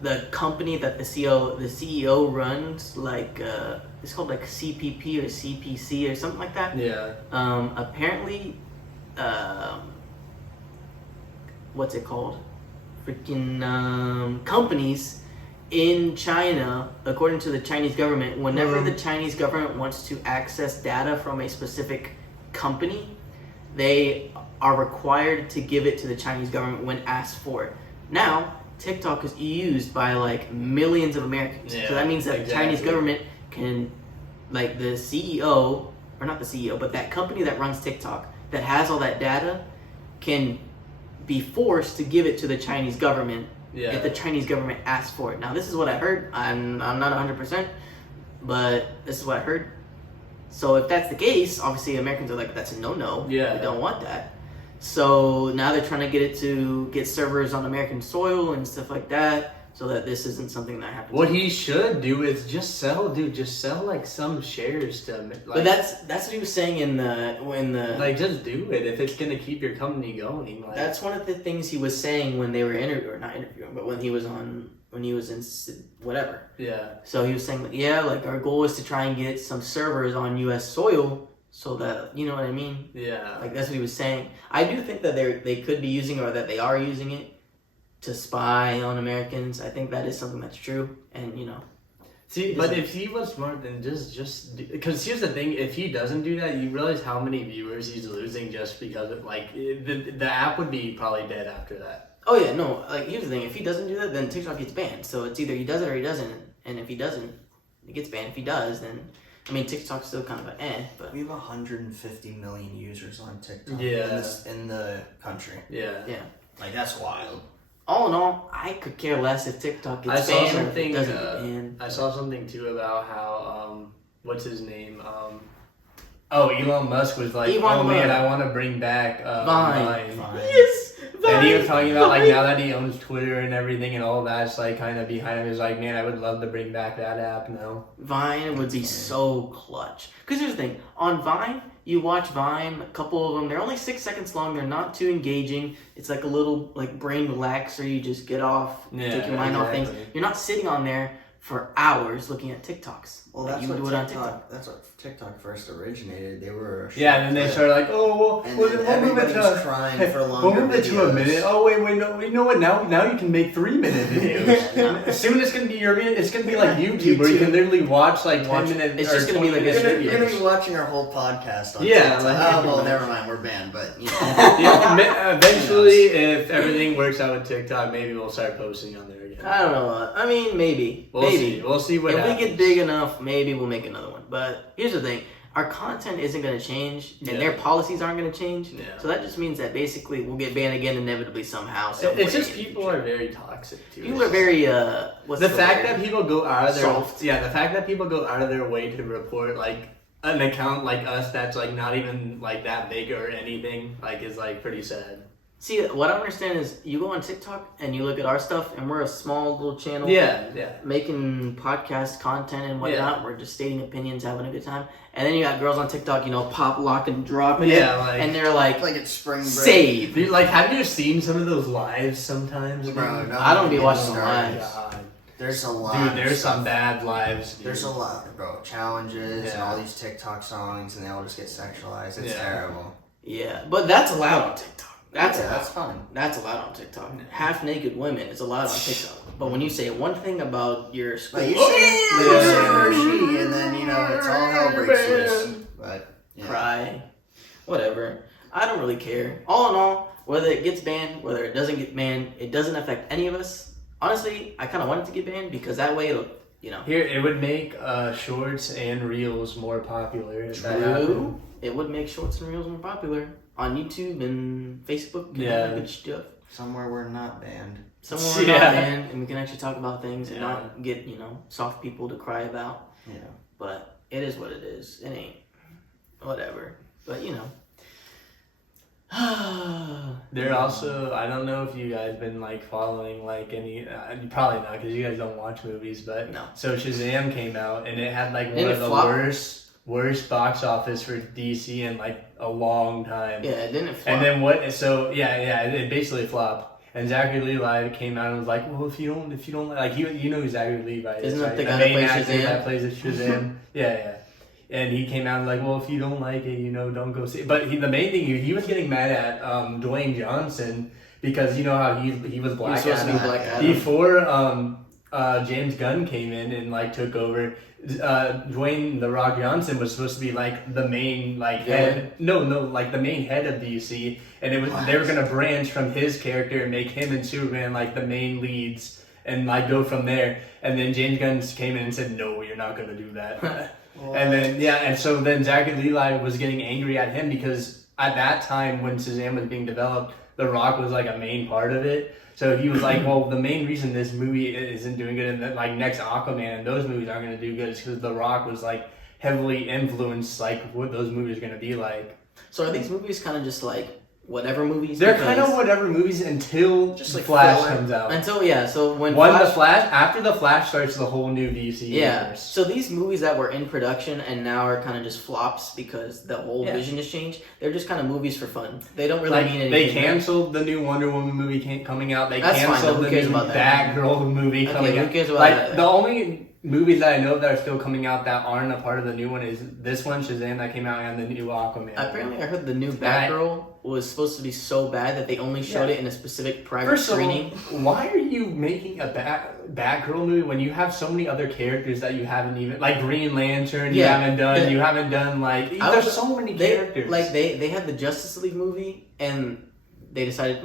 the company that the CEO runs it's called CPP or CPC or something like that. Yeah. Apparently, what's it called? Freaking companies in China, according to the Chinese government, whenever the Chinese government wants to access data from a specific company, they are required to give it to the Chinese government when asked for it. Now, TikTok is used by millions of Americans. Yeah, so that means that the Chinese government can, the CEO, or not the CEO, but that company that runs TikTok that has all that data can be forced to give it to the Chinese government if the Chinese government asks for it. Now, this is what I heard. I'm not 100%, but this is what I heard. So if that's the case, obviously Americans are that's a no-no. Yeah. We don't want that. So now they're trying to get it to get servers on American soil and stuff like that. so that this isn't something that happens. What he should do is just sell like some shares to. Like, but that's what he was saying in the like just do it if it's gonna keep your company going. Like, that's one of the things he was saying when they were not interviewing, but when he was in whatever. Yeah. So he was saying, like our goal is to try and get some servers on U.S. soil, so that, you know what I mean. Yeah. Like that's what he was saying. I do think that they could be using, or that they are using it to spy on Americans. I think that is something that's true, and See, but if he was smart, then just because here's the thing: if he doesn't do that, you realize how many viewers he's losing just because of the app would be probably dead after that. Oh yeah, no. Like here's the thing: if he doesn't do that, then TikTok gets banned. So it's either he does it or he doesn't. And if he doesn't, it gets banned. If he does, then TikTok's still kind of but we have 150 million users on TikTok. Yeah. In the country. Yeah. Yeah. Like that's wild. All in all, I could care less if TikTok gets banned or if it doesn't get banned. I saw something too about how what's his name? Elon Musk was like, man, I want to bring back Vine. Yes, Vine. And he was talking about like now that he owns Twitter and everything and all that's like kind of behind him. He's like, man, I would love to bring back that app now. Vine would be so clutch. Because here's the thing, on Vine, you watch Vine, a couple of them, they're only 6 seconds long, they're not too engaging. It's like a little like brain relaxer, you just get off, take your mind off things. You're not sitting on there for hours looking at TikToks. Well, like that's you what do it on TikTok. That's what TikTok first originated. They were and then they started like, we'll move it to trying for longer. We'll move it to a minute. Oh wait, no, you know what? Now you can make 3-minute videos. Soon it's gonna be it's gonna be like YouTube, where you can literally watch like 10 minutes. It's just gonna be like you're gonna be watching our whole podcast on TikTok. well, never mind, we're banned, but eventually, if everything works out with TikTok, maybe we'll start posting on there again. I don't know. I mean, maybe. We'll see what happens. If we get big enough, maybe we'll make another one. But here's the thing. Our content isn't going to change, and their policies aren't going to change. Yeah. So that just means that basically we'll get banned again inevitably somehow. It's just people are very toxic too. People are very the fact that people go out of their soft. Yeah, the fact that people go out of their way to report like an account like us that's like not even like that big or anything like is like pretty sad. See, what I understand is you go on TikTok and you look at our stuff, and we're a small little channel. Yeah. Making podcast content and whatnot. Yeah. We're just stating opinions, having a good time. And then you got girls on TikTok, pop, lock, and drop it. Yeah, like, and they're like it's spring break. Save. Dude, like, have you seen some of those lives sometimes? Bro, no, I don't be watching the lives. God. There's a lot. Dude, there's some bad lives. Dude. There's a lot, bro. Challenges and all these TikTok songs, and they all just get sexualized. It's terrible. Yeah, but that's allowed on TikTok. That's fine. That's allowed on TikTok. Half naked women is allowed on TikTok. But when you say one thing about your school, you say or she, and then it's all hell breaks loose. But cry, whatever. I don't really care. All in all, whether it gets banned, whether it doesn't get banned, it doesn't affect any of us. Honestly, I kind of want it to get banned because that way it'll, Here, it would make shorts and reels more popular. If that happened. It would make shorts and reels more popular on YouTube and Facebook and all that good stuff. Somewhere we're not banned. Somewhere we're not banned, and we can actually talk about things and not get, soft people to cry about. Yeah. But it is what it is. It ain't whatever. But, There also, I don't know if you guys been following any, probably not because you guys don't watch movies, but no. So Shazam came out and it had one of the worst box office for DC in a long time. Yeah, it didn't flop. And then what? So it basically flopped. And Zachary Levi came out and was like, well, if you don't like, you know who Zachary Levi is, isn't right? that the guy main that plays Shazam? That plays Shazam. Yeah. And he came out and well, if you don't like it, don't go see it. But the main thing, he was getting mad at Dwayne Johnson because you know how he was Black Adam. Before James Gunn came in and took over, Dwayne The Rock Johnson was supposed to be the main head. No, the main head of DC, and it was they were gonna branch from his character and make him and Superman the main leads and go from there. And then James Gunn came in and said, no, you're not gonna do that. And then and so then Zachary Levi was getting angry at him because at that time when Shazam was being developed, The Rock was a main part of it. So he was like, well, the main reason this movie isn't doing good and that next Aquaman and those movies aren't going to do good is because The Rock was heavily influenced what those movies are going to be like. So are these movies kind of just whatever movies. They're kind of whatever movies until Just like Flash filler. comes out. Until so when After the Flash starts the whole new DC universe. So these movies that were in production and now are kind of just flops because the whole vision has changed. They're just kind of movies for fun. They don't really mean anything. They canceled the new Wonder Woman movie coming out. They That's canceled fine, the who cares new about that? Batgirl movie coming out. Who cares about Like that? the only movies that I know that are still coming out that aren't a part of the new one is this one, Shazam, that came out, and the new Aquaman. Apparently, I heard the new Batgirl was supposed to be so bad that they only showed it in a specific private screening. Why are you making a Batgirl movie when you have so many other characters that you haven't even, like Green Lantern? You haven't done like there's so many characters. Like they had the Justice League movie, and they decided,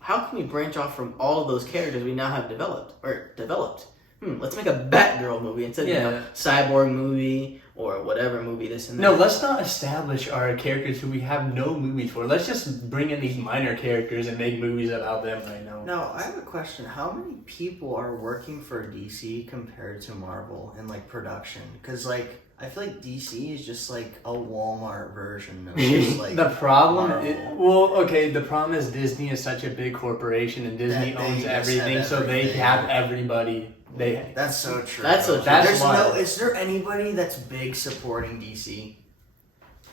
how can we branch off from all of those characters we now have developed? Let's make a Batgirl movie instead of Cyborg movie or whatever movie this and that. No, let's not establish our characters who we have no movies for. Let's just bring in these minor characters and make movies about them right now. Now, I have a question. How many people are working for DC compared to Marvel in like production? Because like I feel like DC is just like a Walmart version of just like the problem Marvel. the problem is Disney is such a big corporation and Disney owns everything, so they have everybody. That's so true. That's so true. That's why. Is there anybody that's big supporting DC?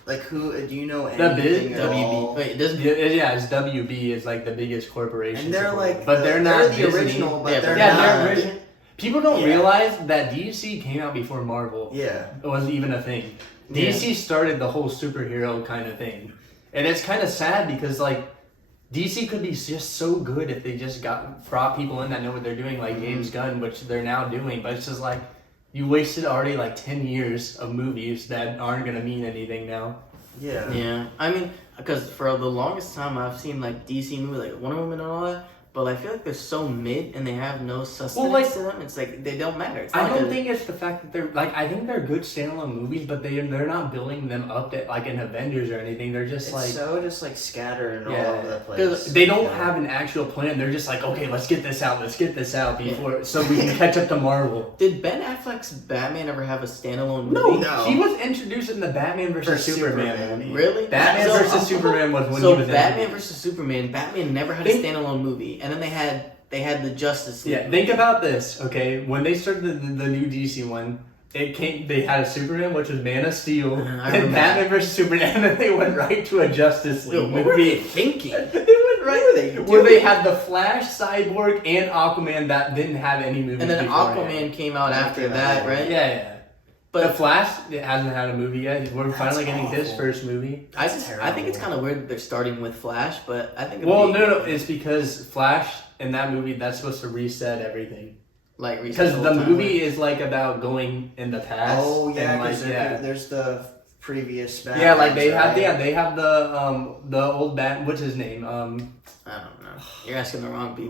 Like who? Do you know The anything at WB. all? Wait, it doesn't. It's WB is like the biggest corporation. And they're like, but they're not the Disney. original, but they're they're not. original. People don't realize that DC came out before Marvel. Yeah. It wasn't even a thing. DC started the whole superhero kind of thing. And it's kind of sad because, like, DC could be just so good if they just brought people in that know what they're doing, like James Gunn, which they're now doing. But it's just like, you wasted already, like, 10 years of movies that aren't going to mean anything now. Yeah. Yeah. I mean, because for the longest time I've seen, like, DC movies, like Wonder Woman and all that. But I feel like they're so mid and they have no sustenance to them. It's like they don't matter. I don't think it's the fact that they're like. I think they're good standalone movies, but they're not building them up to like an Avengers or anything. They're just just like scattered all over the place. They don't have an actual plan. They're just like, okay, let's get this out before so we can catch up to Marvel. Did Ben Affleck's Batman ever have a standalone movie? No. He was introduced in the Batman versus Superman movie. Really? Batman versus Superman was when he was Batman versus Superman. Batman never had a standalone movie, and then they had the Justice League. Yeah, think about this, okay? When they started the new DC one, they had a Superman, which was Man of Steel, and Batman versus Superman, and then they went right to a Justice League movie. What were they thinking? They went right where they had the Flash, Cyborg, and Aquaman that didn't have any movies. And then beforehand. Aquaman came out after that, right? Yeah. But the Flash hasn't had a movie yet. We're finally getting his first movie. I think it's kind of weird that they're starting with Flash, but I think. No, it's because Flash in that movie that's supposed to reset everything. Like because the movie is like about going in the past. Oh yeah, and there's the previous Batman. Yeah, like they have the old Bat. What's his name? I don't know. You're asking the wrong people.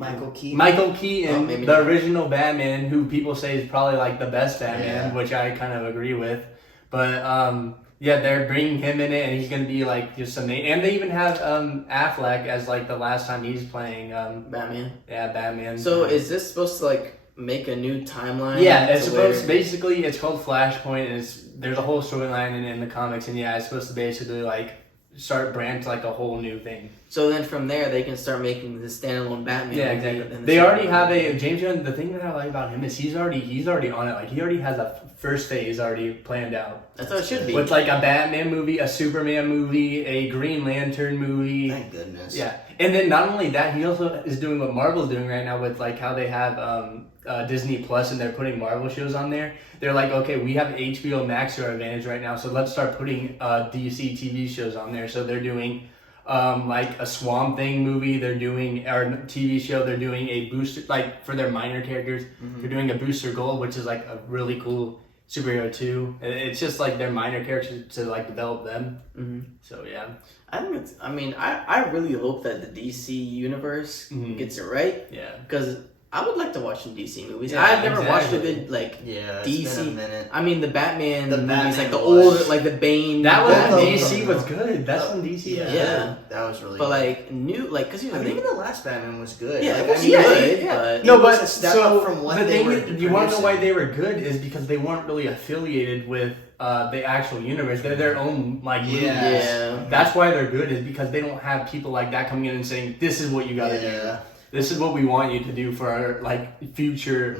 Michael Keaton, the original Batman, who people say is probably like the best Batman, which I kind of agree with. But they're bringing him in it, and he's gonna be like just amazing. And they even have Affleck as like the last time he's playing Batman. Yeah, Batman. So is this supposed to like make a new timeline? Yeah, it's supposed basically it's called Flashpoint, and there's a whole storyline in the comics, and it's supposed to basically like start branch like a whole new thing. So then from there they can start making the standalone Batman. Yeah, exactly. They already have James Gunn. The thing that I like about him is he's already on it. Like he already has a first phase already planned out. That's how it should be. With like a Batman movie, a Superman movie, a Green Lantern movie. Thank goodness. Yeah, and then not only that, he also is doing what Marvel's doing right now with like how they have Disney Plus and they're putting Marvel shows on there. They're like, okay, we have HBO Max to our advantage right now, so let's start putting DC TV shows on there. So they're doing like a Swamp Thing movie. They're doing our TV show. They're doing a booster like for their minor characters. Mm-hmm. They're doing a Booster Gold, which is like a really cool superhero too. It's just like their minor characters to like develop them. Mm-hmm. So yeah, I really hope that the DC universe gets it right. Yeah, because I would like to watch some DC movies. Yeah, I've never watched a exactly. good like Yeah, DC. it's been a minute. I mean, the Batman The movies, Batman like the was- old, like the Bane. That was Batman. when DC was good. That's when DC was Yeah. good. That was really But good. like new, like because you I know, mean, even the last Batman was good. Yeah, like, it was I mean, good, yeah. but No, It was but a step so up from what the they thing were is, you want to know why producing. they were good is because they weren't really affiliated with the actual universe. They're their own like movie. Yeah. That's why they're good is because they don't have people like that coming in and saying, "This is what you got to do. Yeah. This is what we want you to do for our like future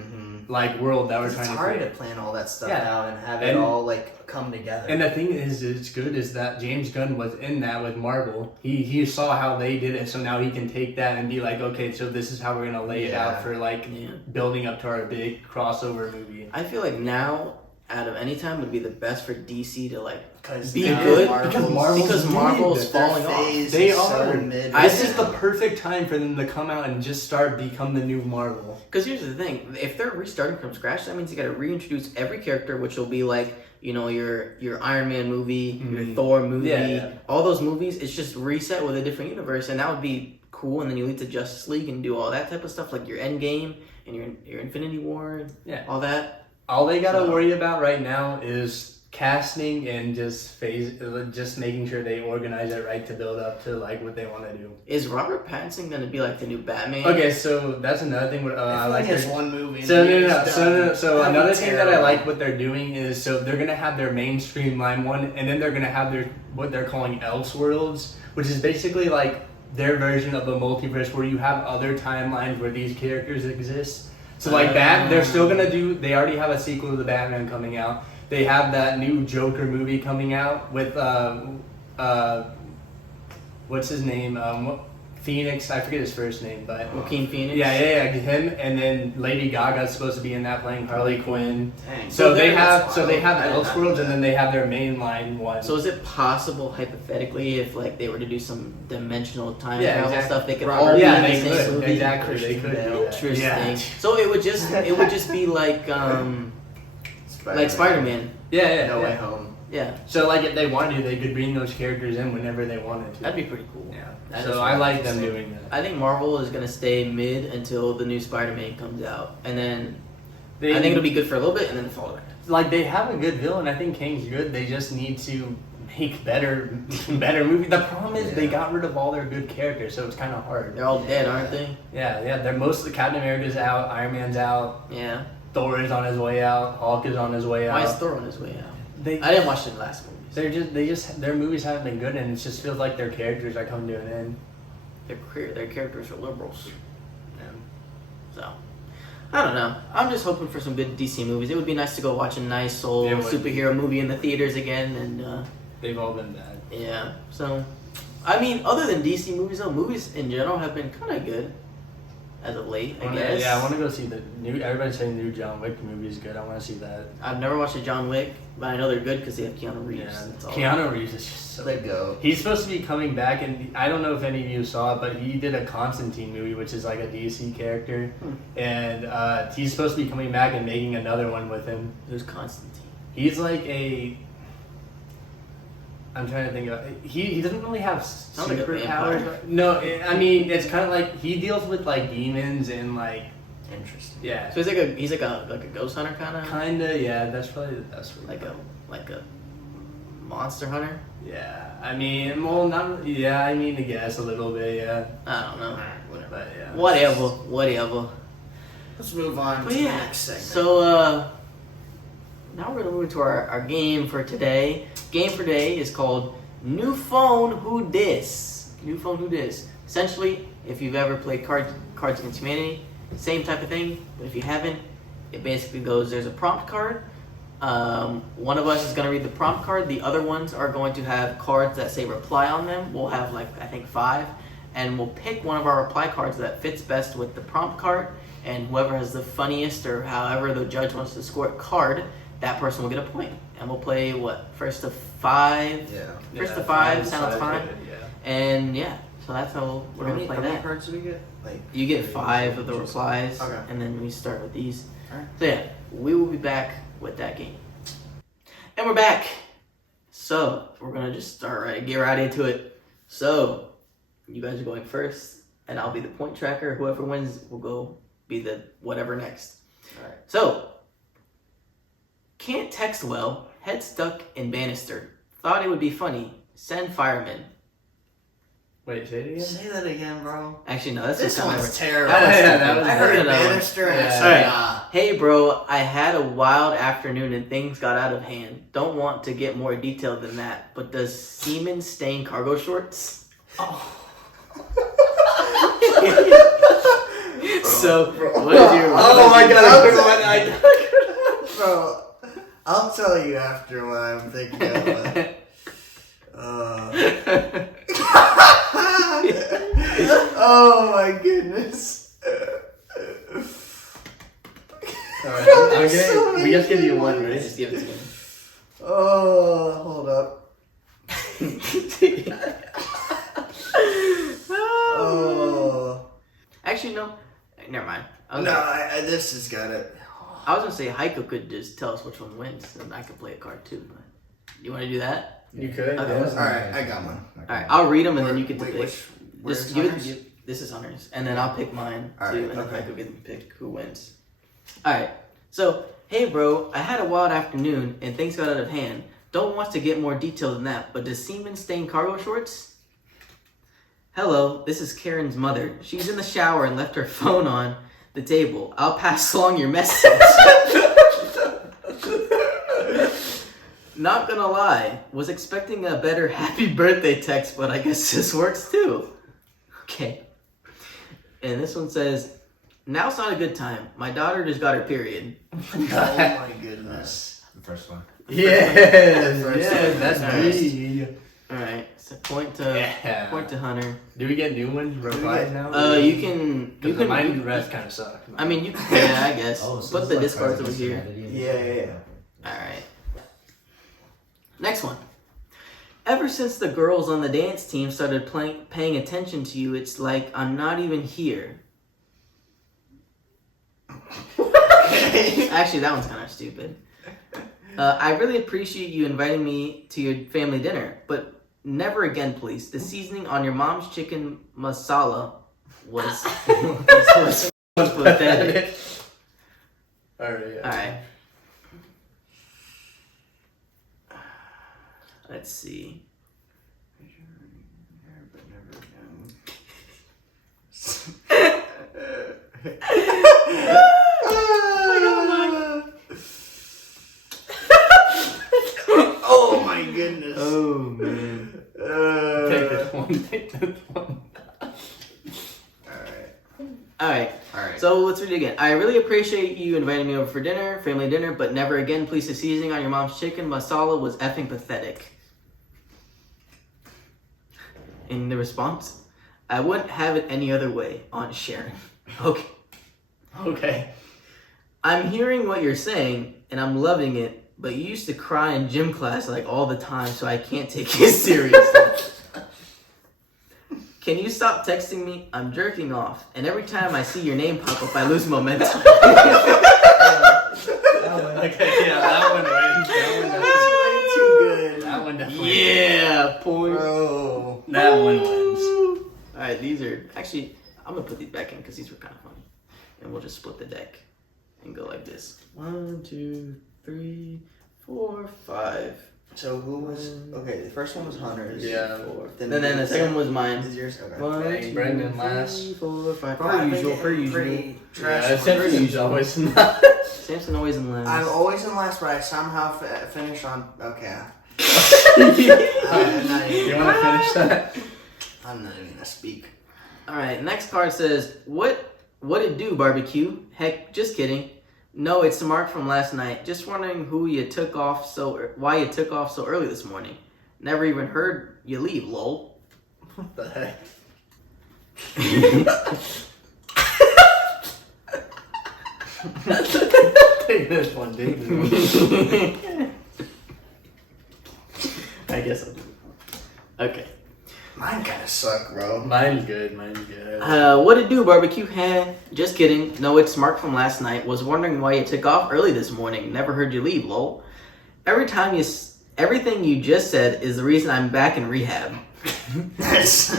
like world that we're It's trying to hard create." to plan all that stuff Yeah. out and have it And- all like come together. And the thing is, it's good is that James Gunn was in that with Marvel. He saw how they did it, so now he can take that and be like, okay, so this is how we're gonna lay it Yeah. out for like Yeah. building up to our big crossover movie. I feel like now, out of any time, would be the best for DC to like Because be now good because Marvel's because mid. Marvel's their falling off. phase They is so are. mid. This is the perfect time for them to come out and just become the new Marvel. Because here's the thing: if they're restarting from scratch, that means you got to reintroduce every character, which will be like your Iron Man movie, your Thor movie, Yeah. all those movies. It's just reset with a different universe, and that would be cool. And then you lead to Justice League and do all that type of stuff, like your Endgame and your Infinity War, Yeah. all that. All they gotta So- worry about right now is casting and just making sure they organize it right to build up to like what they want to do. Is Robert Pattinson gonna be like the new Batman? Okay, so that's another thing. What I like. there's their- one movie. So and no, it's no, done. so no, so That'd be another thing that I terrible. like what they're doing is so they're gonna have their mainstream line one, and then they're gonna have their what they're calling Elseworlds, which is basically like their version of a multiverse where you have other timelines where these characters exist. So like that, they're still gonna do. They already have a sequel to the Batman coming out. They have that new Joker movie coming out with what's his name? Phoenix. I forget his first name, but Joaquin Phoenix. yeah, him. And then Lady Gaga's supposed to be in that playing Harley Quinn. Dang. So they that's have wild. I did not Elseworlds, know and then they have their mainline one. So is it possible, hypothetically, if like they were to do some dimensional time Yeah, travel exactly. stuff, they could Robert all be yeah, in the they same could movie? exactly. They could do that. Interesting. Yeah. So it would just be like Spider-Man. Yeah, No yeah. Way Home. Yeah, So like if they wanted to, they could bring those characters in whenever they wanted to. that'd be pretty cool. Yeah. That is So I like them interesting. doing that. I think Marvel is gonna stay mid until the new Spider-Man comes out, and then They, I think it'll be good for a little bit, and then fall back. like they have a good villain. I think Kang's good. They just need to make better movies. The problem is they got rid of all their good characters, so it's kind of hard. They're all dead, aren't they? Yeah. They're mostly Captain America's out, Iron Man's out, Yeah. Thor is on his way out, Hulk is on his way Why is out. Thor on his way out? They, I didn't watch the last movies. their movies haven't been good, and it just feels like their characters are coming to an end. Their characters are liberals. So, I don't know. I'm just hoping for some good DC movies. It would be nice to go watch a nice old It would superhero movie in the theaters again, and They've all been bad. yeah. So, I mean, other than DC movies, though, movies in general have been kind of good as of late. I guess. Yeah, I want to go see the new. Everybody's saying the new John Wick movie is good. I want to see that. I've never watched a John Wick, but I know they're good because they have Keanu Reeves. Yeah, That's all. Keanu Reeves is just so. Let go. He's supposed to be coming back, and I don't know if any of you saw it, but he did a Constantine movie, which is like a DC character, and he's supposed to be coming back and making another one with him. Who's Constantine? He's like a. I'm trying to think of. He doesn't really have Not like a superpowers. vampire. No, I mean it's kind of like he deals with like demons and like Interesting. yeah, So he's like a ghost hunter kind of, kinda yeah. That's probably the best word. like a monster hunter. Yeah, I mean, well, not yeah. I mean, I guess a little bit, yeah. I don't know. Whatever. But yeah, Whatever. Let's move on But to the yeah, next segment. so now we're gonna move into our game for today. Game for today is called New Phone Who Dis. New Phone Who Dis. Essentially, if you've ever played Cards Against Humanity, same type of thing. But if you haven't, it basically goes: there's a prompt card. One of us is gonna read the prompt card. The other ones are going to have cards that say reply on them. We'll have like I think 5, and we'll pick one of our reply cards that fits best with the prompt card. And whoever has the funniest or however the judge wants to score it card, that person will get a point. And we'll play first to 5. Yeah. First to 5 sounds fine. Yeah. And yeah, so that's how we're How gonna many, play how many that. cards do we get? Like You get 5 of the Just- replies, Okay. and then we start with these. Alright. So yeah, we will be back with that game. And we're back. So we're gonna just get right into it. So you guys are going first, and I'll be the point tracker. Whoever wins will go be the whatever next. All right. So, can't text well, head stuck in banister. Thought it would be funny. Send fireman. Wait, say it again? Say that again, bro. Actually, no, that's This just kind one's of terrible. That was I heard another one. banister and it's Yeah. Hey bro, I had a wild afternoon and things got out of hand. Don't want to get more detailed than that, but does semen stain cargo shorts? So, what is your... Oh my god, Bro, I'll tell you after what I'm thinking of. Oh my goodness. Alright, we just give you one, right? Just give it to me. Oh, hold up. Oh. Actually, no. Never mind. This has got it. I was gonna say Heiko could just tell us which one wins, and I could play a card too. But you want to do that? You could. Okay. Yeah. Alright, I got one. All right, I'll read them and then you get to Wait, pick. where's Just give it. Hunter's? This is Hunter's, and then I'll pick mine too, All right, and then okay. Heiko can pick who wins. All right. So, hey, bro, I had a wild afternoon and things got out of hand. Don't want to get more detailed than that, but does semen stain cargo shorts? Hello, this is Karen's mother. She's in the shower and left her phone on the table. I'll pass along your message. Not gonna lie, was expecting a better happy birthday text, but I guess this works too. Okay. And this one says, now's not a good time. My daughter just got her period. Oh my goodness. The first one. Yes, First yes, one. that's Nice. me. Alright, so point to Hunter. Do we get new ones replied now? You can Mine rest kind of suck. I mean, you can, yeah, I guess. Oh, so Put this the is like discards cards over here. humanity. Yeah. Alright. Next one. Ever since the girls on the dance team started paying attention to you, it's like I'm not even here. Actually, that one's kind of stupid. I really appreciate you inviting me to your family dinner, but never again, please. The seasoning on your mom's chicken masala was pathetic. Alright. Alright. Let's see. Oh my goodness. Oh man. Take this one. Take this one. Alright. Alright. So let's read it again. I really appreciate you inviting me over for dinner, family dinner, but never again, please. The seasoning on your mom's chicken masala was effing pathetic. In the response, I wouldn't have it any other way, Aunt Sharon. Okay. Okay. I'm hearing what you're saying, and I'm loving it, but you used to cry in gym class like all the time, so I can't take you seriously. Can you stop texting me? I'm jerking off, and every time I see your name pop up, I lose momentum. Okay, yeah, that one wins. That's way too good. That one definitely Yeah, point. Bro. That one wins. Alright, these are... Actually, I'm going to put these back in because these were kind of funny. And we'll just split the deck and go like this. 1, 2, 3, 4, 5. So who was... Okay, the first one was Hunter's. Yeah. 4. Then the second one was mine. Is yours? Okay. 1, Dang, 2, Brendan 3, last. 4, 5. Bro, I've been Per getting usual. pretty trash Yeah, ones. Simpson's always not. Samson always in last. I'm always in last, but I somehow finish on... Okay. I'm not You even want to finish that? gonna speak. Alright, next card says, What it do, barbecue? Heck, just kidding. No, it's Mark from last night. Just wondering why you took off so early this morning. Never even heard you leave, lol. What the heck? Take this one, dude. I guess I'll do it. Okay. Mine kind of suck, bro. Mine's good. Mine's good. What it do, barbecue? Heh, just kidding. No, it's Mark from last night. Was wondering why you took off early this morning. Never heard you leave, lol. Everything you just said is the reason I'm back in rehab. That's...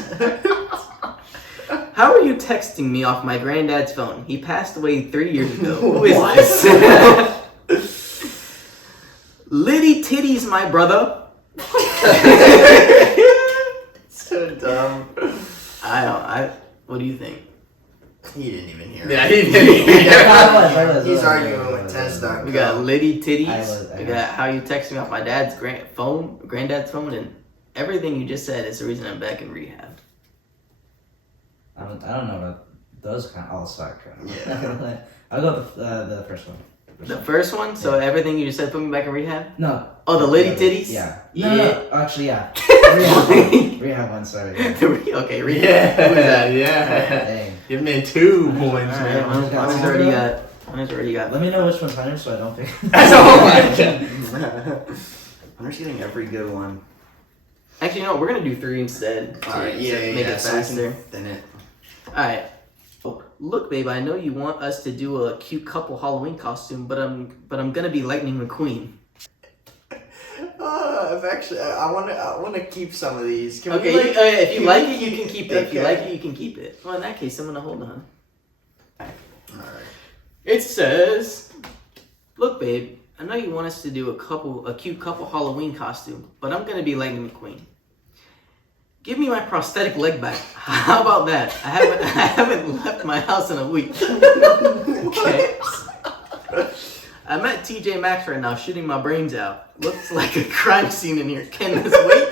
How are you texting me off my granddad's phone? He passed away 3 years ago. Who is What? this? Liddy titties, my brother. So dumb. What do you think? He didn't even hear Yeah, it. he did. I was. He's arguing with Tez.com. We got Liddy I titties. was- We got how you text me off my granddad's phone, and everything you just said is the reason I'm back in rehab. I don't know about those kind. I'll suck. Yeah. I'll go with the first one. The first one, so everything you just said put me back in rehab? No. Oh, the Liddy titties? Yeah. Yeah. No, actually, yeah. Rehab one, sorry. Yeah. Okay, rehab. Who is that? Yeah. Dang. Give me 2 points, Alright, man. Hunter's already got. Let me know which one's Hunter so I don't pick. Oh my god. Hunter's getting every good one. Actually, no, we're gonna do 3 instead. Alright, to yeah, make it so we can faster. thin it. Alright. Oh, look, babe, I know you want us to do a cute couple Halloween costume, but I'm gonna be Lightning McQueen. I wanna keep some of these. Can Okay, we, like, if you can like we- it, you can keep it. If you Okay. like it, you can keep it. Well, in that case, I'm gonna hold on. Alright. It says, "Look, babe, I know you want us to do a cute couple Halloween costume, but I'm gonna be Lightning McQueen. Give me my prosthetic leg back. How about that? I haven't left my house in a week." Okay. I'm at TJ Maxx right now, shooting my brains out. Looks like a crime scene in here. Can this wait?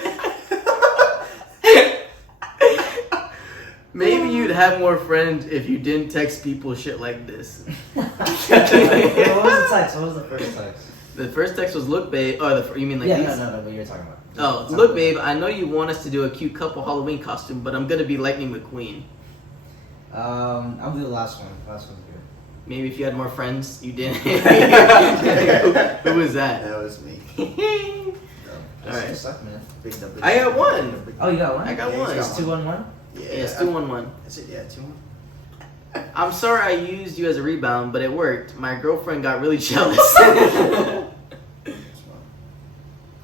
Maybe you'd have more friends if you didn't text people shit like this. What was the text? What was the first text? The first text was, "Look, babe." You mean like Yeah, these? no, what you were talking about. Oh, "Look, babe, I know you want us to do a cute couple Halloween costume, but I'm gonna be Lightning McQueen. I'll do the last one. Last one's good. Maybe if you had more friends, you didn't." Who was that? That was me. Alright. Just suck, man. I got one. Oh, you got one? I got Yeah, one. he's It's 2-1-1? Yeah. Yes, 2-1-1. Is it? Yeah, 2-1. I'm sorry I used you as a rebound, but it worked. My girlfriend got really jealous.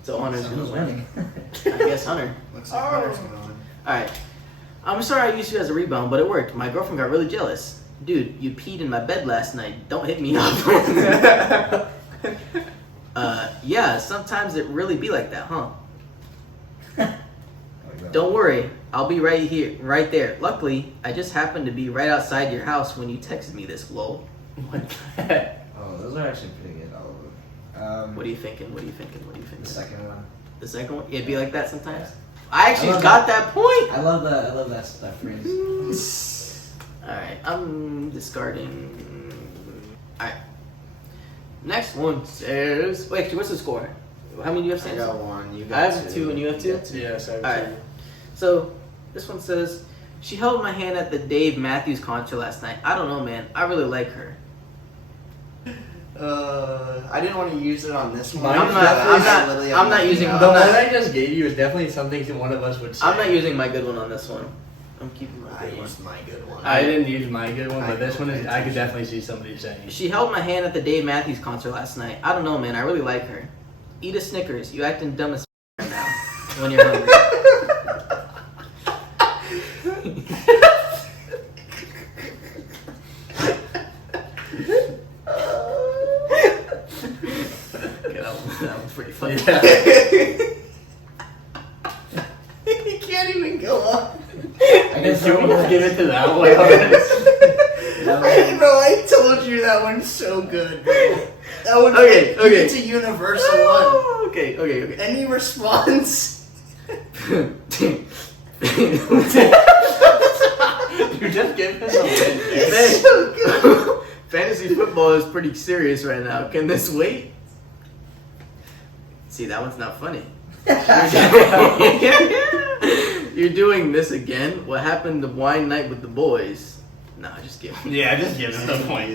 So Hunter's gonna Who's win. winning? I guess Hunter. Looks like Hunter's gonna win. Alright. I'm sorry I used you as a rebound, but it worked. My girlfriend got really jealous. Dude, you peed in my bed last night. Don't hit me up. Yeah, sometimes it really be like that, huh? Don't worry, I'll be right here, right there. Luckily, I just happened to be right outside your house when you texted me this, lol. What the heck? Oh, those are actually pretty good, all of them. What are you thinking? What are you thinking? What are you The thinking? second one. The second one? It'd be like that sometimes? I actually I love got that point! I love that phrase. Alright, I'm discarding. Alright. Next one says. Wait, actually, what's the score? How many do you have, I Sam? got one. You got I have two and you have two? Yes, I Alright. So, this one says, "She held my hand at the Dave Matthews concert last night. I don't know, man. I really like her." I didn't want to use it on this one. Mine I'm is not- definitely- I'm not using- The I'm one not- I just gave you is definitely something that one of us would say. I'm not using my good one on this one. I'm keeping my I good one. used my good one. I didn't use my good one, I but this know, one is. pay I could attention. definitely see somebody saying. She held my hand at the Dave Matthews concert last night. I don't know, man. I really like her. Eat a Snickers. You acting dumb as right now when you're hungry. Okay, that one's pretty funny. You can't even go on. I guess You I'm will gonna- give it to that one. already. I told you that one's so good, bro. That one. Okay, okay. It's a universal one. Oh, okay. Any response? You just gave him a win. It's so good. Fantasy football is pretty serious right now. Can this wait? See, that one's not funny. You're doing this again? What happened to wine night with the boys? Nah, just kidding. Yeah, just give him the point.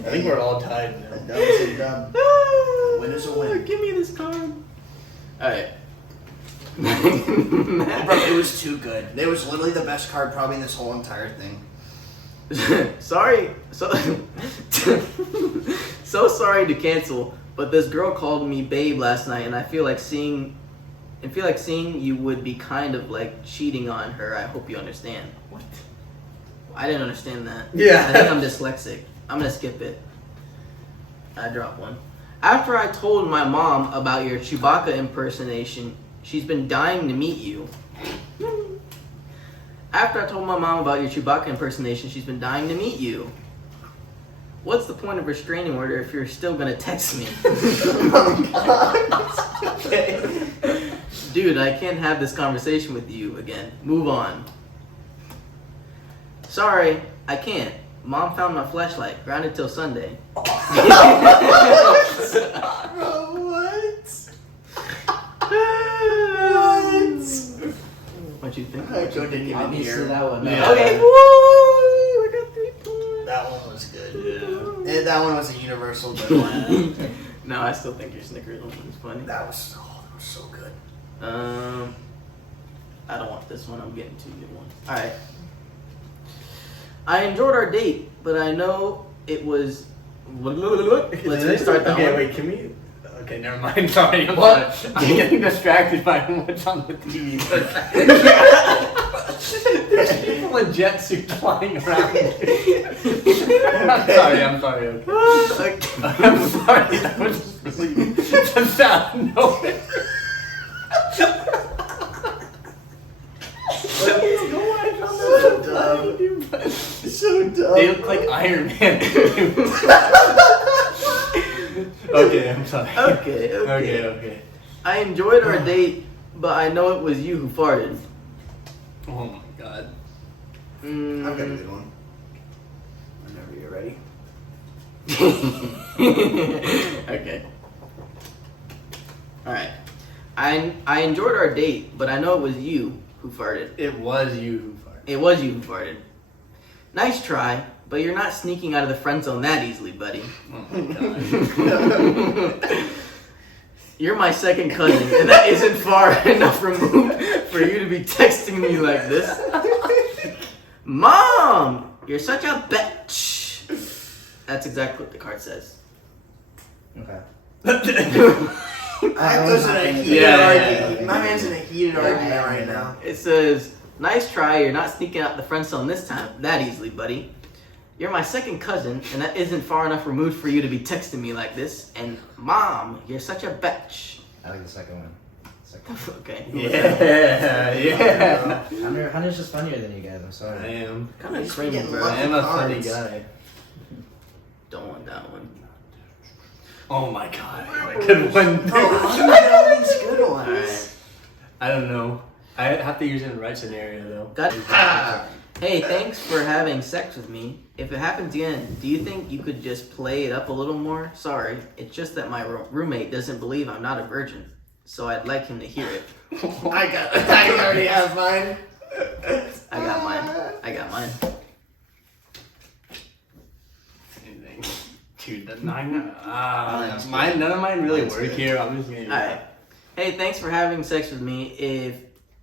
I think we're all tied A now. dub is a dub. A win is a win. Give me this card. Alright. Bro, it was too good. It was literally the best card probably in this whole entire thing. Sorry. So sorry to cancel, but this girl called me babe last night and I feel like seeing and feel like seeing you would be kind of like cheating on her. I hope you understand. What? I didn't understand that. Yeah. I think I'm dyslexic. I'm gonna skip it. I dropped one. After I told my mom about your Chewbacca impersonation, she's been dying to meet you. After I told my mom about your Chewbacca impersonation, she's been dying to meet you. What's the point of restraining order if you're still gonna text me? Okay. Dude, I can't have this conversation with you again. Move on. Sorry, I can't. Mom found my flashlight, grounded till Sunday. What? What you think? I couldn't even Obviously hear. that one. Yeah. Okay, woo! I got 3 points. That one was good. Yeah. That one was a universal good one. No, I still think your Snickers one was funny. that was so good. I don't want this one. I'm getting 2 good ones. All right. I enjoyed our date, but I know it was. Let's restart that Okay, one. wait, can we? Okay, never mind. Sorry, What? sorry. I'm getting distracted by what's on the TV. There's people in jet suits flying around. I'm sorry. Okay. I'm sorry. That was just really just out of nowhere. So dumb. They look like Iron Man. Okay, I'm sorry. Okay. I enjoyed our date, but I know it was you who farted. Oh my god. I've got a good one. Whenever you're ready. Okay. Alright. I enjoyed our date, but I know it was you who farted. It was you who farted. It was you who farted. Nice try, but you're not sneaking out of the friend zone that easily, buddy. Oh my god. You're my second cousin, and that isn't far enough removed for you to be texting me like this. Mom, you're such a bitch. That's exactly what the card says. Okay. I was in a heated argument. My man's in a heated argument right now. It says, nice try, you're not sneaking out the friend zone this time that easily, buddy. You're my second cousin, and that isn't far enough removed for you to be texting me like this. And Mom, you're such a bitch. I like the second one. Okay. Yeah. Hunter's just funnier than you guys. I'm I sorry. am. Kind of He's crazy, getting bro. lucky. I am a funny Cards. guy. Don't want that one. Oh my god. Good one. Oh, these good ones. Alright. I don't know. I have to use it in the right scenario though. Got Hey, thanks for having sex with me. If it happens again, do you think you could just play it up a little more? Sorry, it's just that my roommate doesn't believe I'm not a virgin, so I'd like him to hear it. I already have mine. I got mine. Dude, none of mine really work here. I'm just gonna. Alright. Hey, thanks for having sex with me. If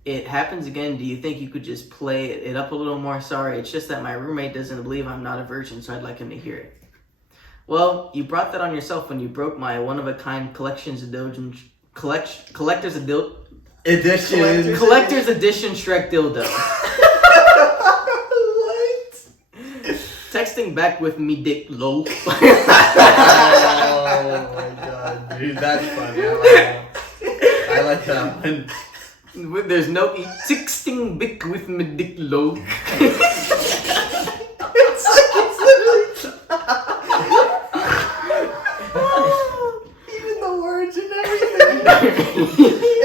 it happens again, do you think you could just play it up a little more? Sorry, it's just that my roommate doesn't believe I'm not a virgin, so I'd like him to hear it. Well, you brought that on yourself when you broke my one-of-a-kind collector's edition Shrek dildo. What? Texting back with me dick low. Oh my god, Dude, that's funny. I like that one. There's no texting back with me dick low. Even the words and everything.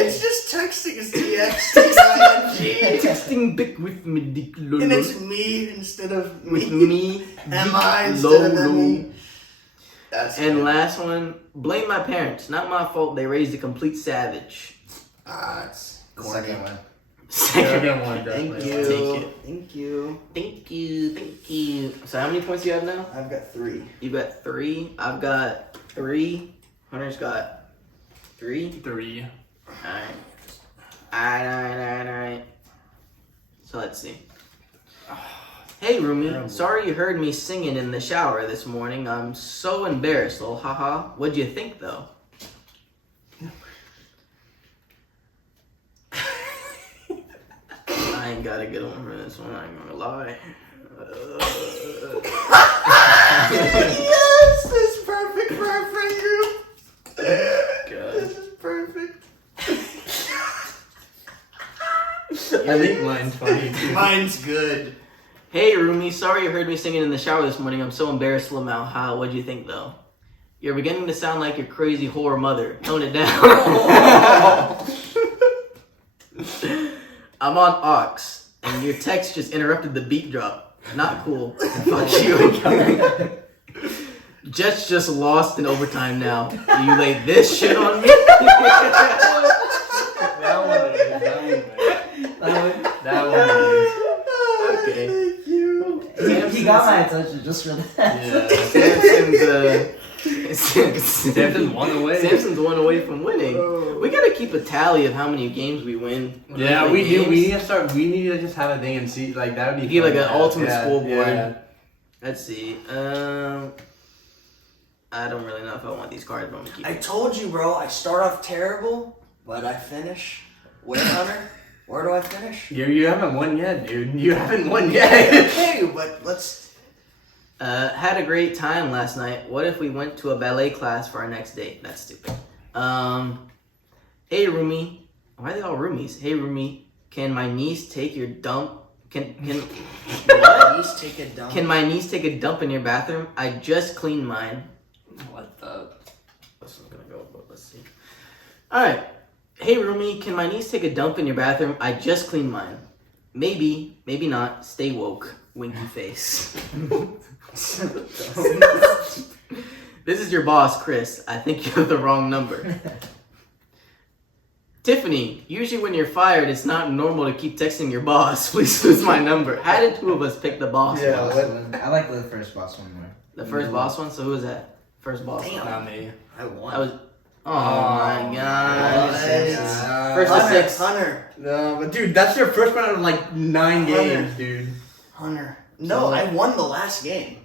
It's just texting. It's TXT. Texting back with me dick low. And it's me instead of me. With me Am I dick instead of me? That's And good. last one, blame my parents. Not my fault they raised a complete savage. It's The corny. second one. Second one, Thank definitely. you. Take it. Thank you. Thank you. So how many points do you have now? I've got 3. You got 3. I've got 3. Hunter's got 3. 3. Alright. So let's see. Hey Rumi, sorry you heard me singing in the shower this morning. I'm so embarrassed, lol. Haha. What'd you think though? I got a good one for this one. I ain't gonna lie. Yes, this is perfect for our friend group. God. This is perfect. I think mine's funny too. Mine's good. Hey, Rumi. Sorry you heard me singing in the shower this morning. I'm so embarrassed, Lamau. How? What'd you think, though? You're beginning to sound like your crazy whore mother. Tone it down. I'm on aux, and your text just interrupted the beat drop. Not cool. Fuck you. Jets just lost in overtime now. You laid this shit on me? That one is. Okay. Thank you. He got my attention just for that. Yeah. Samson's one away. Samson's one away from winning. We gotta keep a tally of how many games we win. Yeah, Like we do. games. We need to start. We need to just have a thing and see. Like that would be. Give fun. like an ultimate Yeah, scoreboard. yeah. Let's see. I don't really know if I want these cards, but I'm gonna keep I them. told you, bro. I start off terrible, but I finish. Where, Hunter? Where do I finish? You haven't won yet, dude. You haven't won yet. Okay, but let's. Had a great time last night. What if we went to a ballet class for our next date? That's stupid. Hey Rumi. Why are they all roomies? Hey Rumi, can my niece take your dump? Can What? Please take a dump. Can my niece take a dump in your bathroom? I just cleaned mine. What the? This is gonna go, but let's see. Alright. Hey Rumi, can my niece take a dump in your bathroom? I just cleaned mine. Maybe, maybe not. Stay woke. Winky face. This is your boss, Chris. I think you have the wrong number. Tiffany, usually when you're fired, it's not normal to keep texting your boss. Please lose my number. How did two of us pick the boss Yeah, one? I like the first boss one more. The first boss one? So who was that? First boss Damn. one. Not me. I won. That was... Oh my god. What? First to Hunter, six. Hunter. No, but dude, that's your first one out of like 9 games, dude. Hunter. No, I won the last game.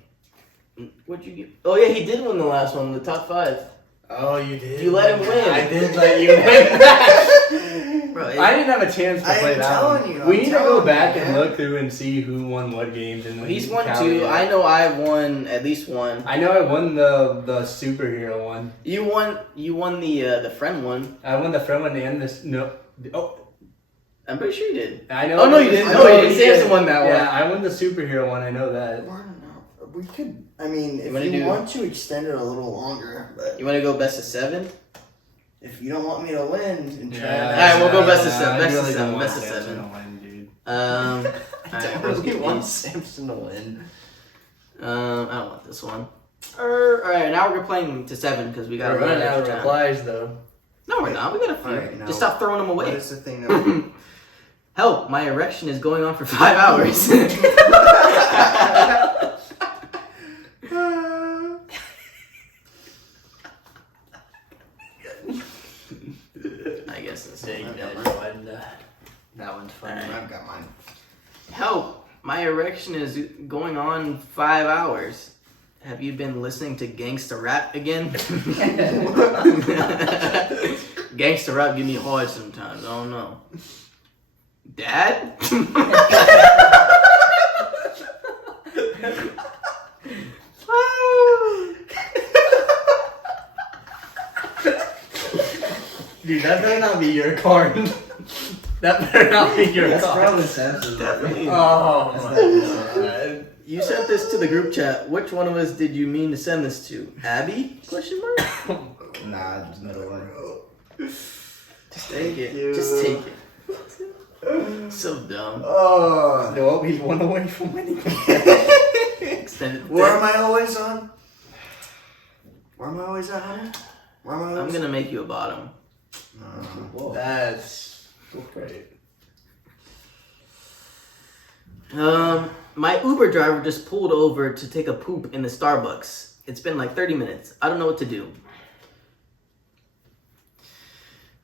What'd you get? Oh yeah, he did win the last one, the top 5. Oh, you did. You let him win. I did let you win that. Bro, I didn't have a chance to I play am that telling one. you, We I'm need to telling go you, back and man. look through and see who won what games. And he's we won tally 2. it. I know I won at least 1. I know I won the superhero one. You won the friend one. I won the friend one and this. No. Oh, I'm pretty sure you did. I know. Oh no, you didn't. I No, know you didn't. Samson won that Yeah, one. I won the superhero one. I know that. We could. I mean, if wanna you do- want to extend it a little longer, but You want to go best of 7? if you don't want me to win and try Yeah. Alright, we'll go best of Yeah, 7. I Best of really 7. don't Best of want 7. Samson to win, dude. Alright, I let's really get want these. Samson to win. I don't want this one. Alright, now we're playing to 7 because we got We're a little running out of extra time. replies though. No, we're not. We got a few. Alright, now- Just stop throwing them What away. is the thing that? Help! My erection is going on for 5 hours. I guess that's Take it. that one. That one's funny. Alright. I've got mine. Help! My erection is going on 5 hours. Have you been listening to gangsta rap again? Gangsta rap give me hard sometimes. I don't know. Dad? Dude, that better not be your card. That better not be your That's card. probably Samson's. Definitely. Oh That's my definitely god. You sent this to the group chat. Which one of us did you mean to send this to? Abby? Question mark? Nah, just middle one. Just take it. you. Just take it. So dumb. Oh. Well, he's one away from winning. Extended. Where am I always on? Where am I always at, Hunter? Where am I I'm always? gonna make you a bottom. Whoa. That's great. My Uber driver just pulled over to take a poop in the Starbucks. It's been like 30 minutes. I don't know what to do.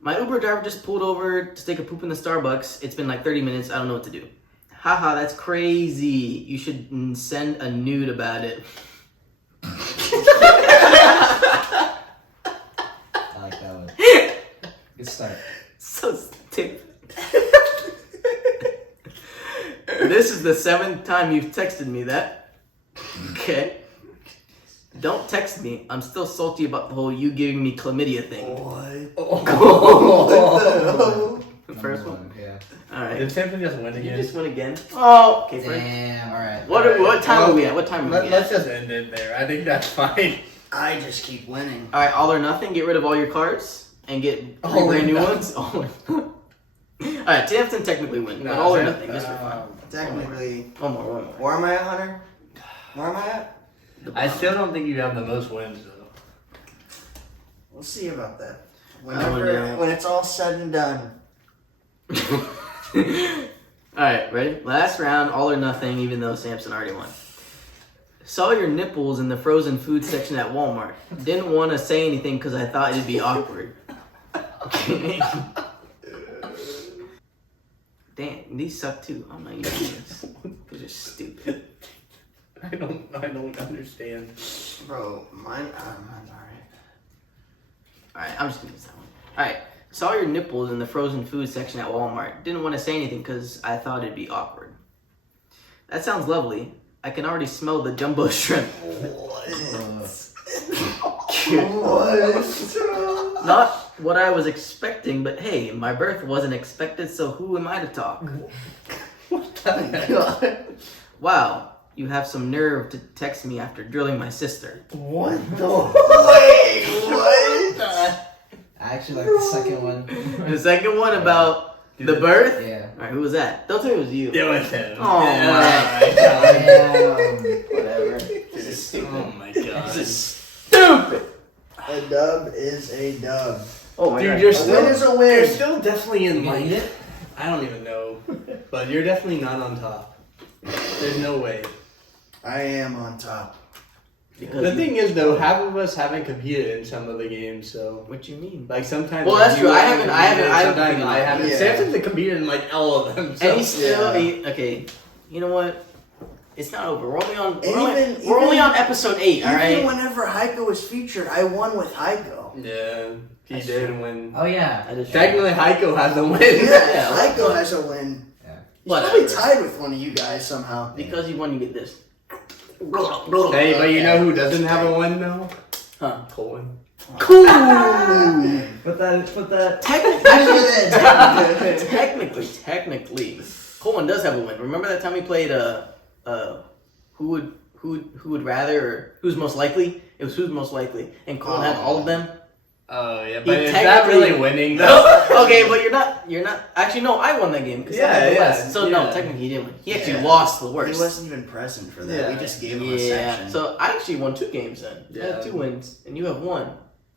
My Uber driver just pulled over to take a poop in the Starbucks. It's been like 30 minutes. I don't know what to do. Haha, that's crazy. You should send a nude about it. I like that one. Good start. So stupid. This is the 7th time you've texted me that. Okay. Don't text me. I'm still salty about the whole you giving me chlamydia thing. What? The first one? Yeah. Alright. Did Samson just win You again? just win again. Oh, okay, Frank. Damn, alright. What time are we at? What time are we Let's at? just end it there. I think that's fine. I just keep winning. Alright, all or nothing. Get rid of all your cards and get 3 All or brand new nothing. ones. Alright, Samson technically win. But all or nothing. Just for fun. Technically, One more. where am I at, Hunter? Where am I at? I still don't think you have the most wins though. We'll see about that. yeah. When it's all said and done. Alright, ready? Last round, all or nothing, even though Samson already won. Saw your nipples in the frozen food section at Walmart. Didn't want to say anything because I thought it'd be awkward. Damn, these suck too. I'm not using this. Because you're stupid. I don't understand. Bro, mine's alright. Alright, I'm just gonna use that one. Alright. Saw your nipples in the frozen food section at Walmart. Didn't want to say anything because I thought it'd be awkward. That sounds lovely. I can already smell the jumbo shrimp. Not what I was expecting, but hey, my birth wasn't expected, so who am I to talk? What the heck? Wow, you have some nerve to text me after drilling my sister. What the? Wait, what? I actually like the second one. The second one about the birth? Yeah. Alright, who was that? Don't tell me it was you. It was him. Oh, my Damn. Whatever. This is stupid. Oh my god. This is stupid! A dub is a dub. Oh my Dude, god. you're A still win is a win. You're still definitely in You like eat it? I don't even know, but you're definitely not on top. There's no way. I am on top. Because The thing is, though, half of us haven't competed in some of the games, so what you mean? like sometimes. Well, like, that's you true. I haven't haven't sometimes competed. I haven't. Yeah. Samson's competed in like all of them. So. And he's still Yeah. okay. You know what? It's not over. We're only on. And We're only on episode 8. All Even right. whenever Heiko was featured, I won with Heiko. Yeah, he That's did true. win. Oh yeah. That is true. Technically, Heiko has a win. Yeah, Heiko has a win. Yeah. He's Whatever. probably tied with one of you guys somehow. Because you won, you get this. Hey, but you know who doesn't have a win though? Huh? Colin. Cool. Put that. Technically, Colin does have a win. Remember that time we played who would rather, or who's most likely? It was who's most likely, and Colin had all of them. Oh yeah, He but is that technically- really winning though? Okay, but you're not. Actually, no, I won that game because I had the Yeah, less. So no, yeah. technically he didn't win. He actually Yeah. lost the He worst. wasn't even present for that. We Yeah. just gave him a Yeah. section. So I actually won 2 games then. I Yeah. had 2 wins, and you have 1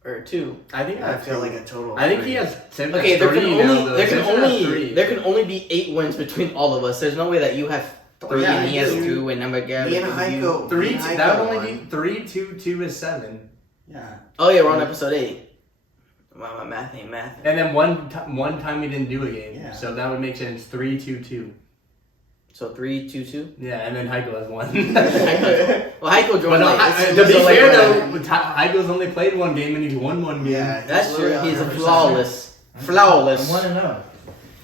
or 2. I think I feel like a total. I think three. he has. Samson Okay, has there can 3 now, only though. there can Samson has only 3. there can only be 8 wins between all of us. There's no way that you have 3 Yeah, and he has you- 2 and number Me and Heiko. Three. me and That Heiko would only won. be 3, 2, 2 is 7, Yeah. Oh yeah, we're on episode 8. Wow, my math ain't math. and then one time we didn't do a game, Yeah. so that would make sense. 3, 2, 2. So 3, 2, 2. Yeah, and then Heiko has 1. Well, Heiko But joined no, late. to be So late fair for though, that. Heiko's only played 1 game and he's won 1 game. Yeah. That's true. literally He's a 100%. flawless. I'm Flawless. 1-0.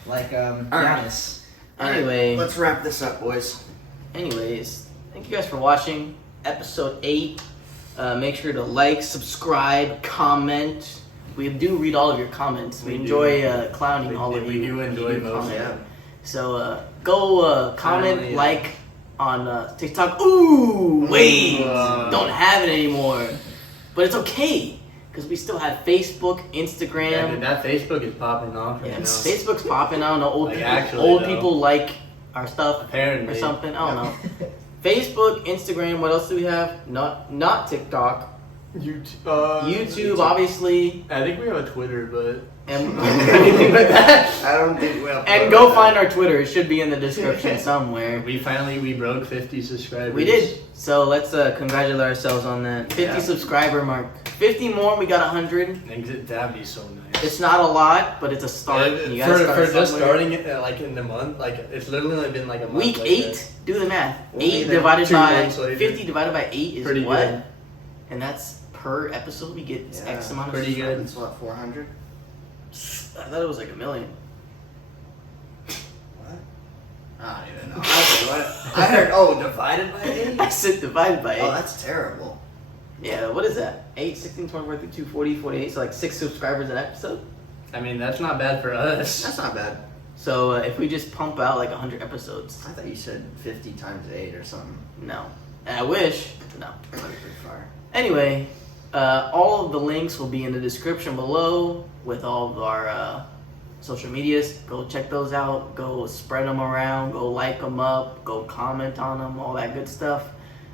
Like Alright. Giannis. Anyway, Let's wrap this up, boys. anyways, thank you guys for watching episode 8. Make sure to like, subscribe, comment. We do read all of your comments. We We do. enjoy clowning all of We you. do when enjoy you most, comment. yeah. So go comment, Finally, like on TikTok. Ooh, wait, Ooh. don't have it anymore. But it's okay, because we still have Facebook, Yeah, Instagram. dude, that Facebook is popping off right Yeah, now. Facebook's popping. I don't know. Old Like, people, actually, old though. people like our stuff Apparently. or something. I don't know. Facebook, Instagram. What else do we have? Not TikTok. YouTube, obviously, I think we have a Twitter, but and anything like that. I don't think we'll. And go find our Twitter. It should be in the description somewhere. we broke 50 subscribers. We did. So let's congratulate ourselves on that 50 Yeah. subscriber mark. 50 more, we got 100. That'd be so nice. It's not a lot, but it's a start. You gotta for start just somewhere. starting it like in the month, like it's literally only been like a month. Week like 8, do the math. We'll 8 be there divided 2 by months later. 50 divided by 8 is Pretty what? good. And that's per episode. We get Yeah, X amount of pretty good. It's what, 400? subscribers. I thought it was like 1 million. What? I don't even know. Divided by 8? I said divided by 8. Oh, that's terrible. Yeah, what is that? 8, 16, 24, 32, 40, 48. So like 6 subscribers an episode. I mean, that's not bad for us. That's not bad. So if we just pump out like 100 episodes. I thought you said 50 times 8 or something. No. And I wish. No. That'd be pretty fire. Anyway, all of the links will be in the description below with all of our social medias. Go check those out. Go spread them around. Go like them up. Go comment on them. All that good stuff.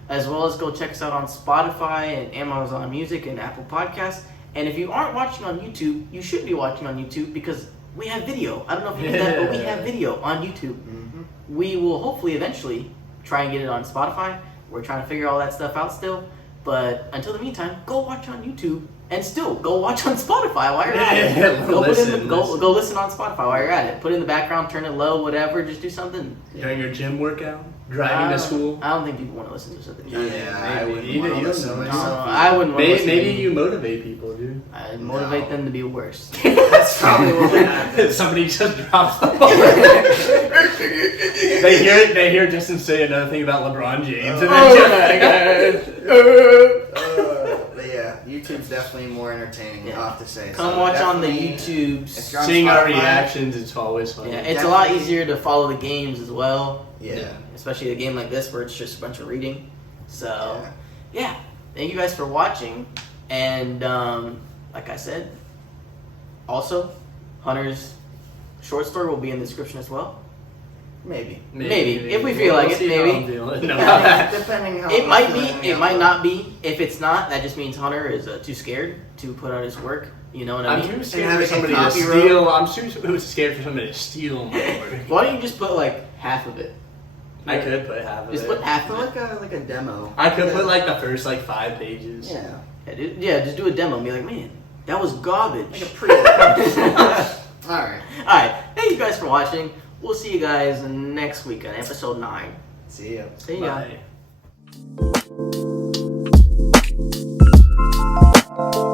As well as go check us out on Spotify and Amazon Music and Apple Podcasts. And if you aren't watching on YouTube, you should be watching on YouTube because we have video. I don't know if you knew that, but we have video on YouTube. Mm-hmm. We will hopefully eventually try and get it on Spotify. We're trying to figure all that stuff out still. But until the meantime, go watch on YouTube and still go watch on Spotify while you're at it. Go listen on Spotify while you're at it. Put it in the background, turn it low, whatever. Just do something. During your gym workout, driving to school. I don't think people want to listen to something. Yeah, I wouldn't You want to don't listen to know. myself. I wouldn't want to listen. Maybe you motivate people, dude. I motivate them to be worse. That's probably what would happen. Somebody just drops the ball. They hear Justin say another thing about LeBron James, and But yeah, YouTube's definitely more entertaining. Yeah. I'll have to say. Come So watch on the definitely, YouTubes. if you're on seeing our Spotify, reactions, it's always fun. Yeah, it's a lot Definitely. easier to follow the games as well. Yeah. Especially a game like this where it's just a bunch of reading. So, Yeah. yeah. Thank you guys for watching. And like I said, also, Hunter's short story will be in the description as well. Maybe. Maybe. If we feel like it, see how maybe. I'm feeling. No. Depending how. It might I'm be, feeling, it I'll might put not be. If it's not, that just means Hunter is too scared to put out his work. You know what I I'm mean? too scared have for it in somebody to copyright. steal. I'm too scared for somebody to steal my work. Why don't you just put like half of it? I could put half of Just it. put half For of it. like a demo. I could put like the first like 5 pages. Yeah. Yeah, just do a demo and be like, man, that was garbage. Like a pre. All right. Alright, thank you guys for watching. We'll see you guys next week on episode 9. See ya. See ya. Bye.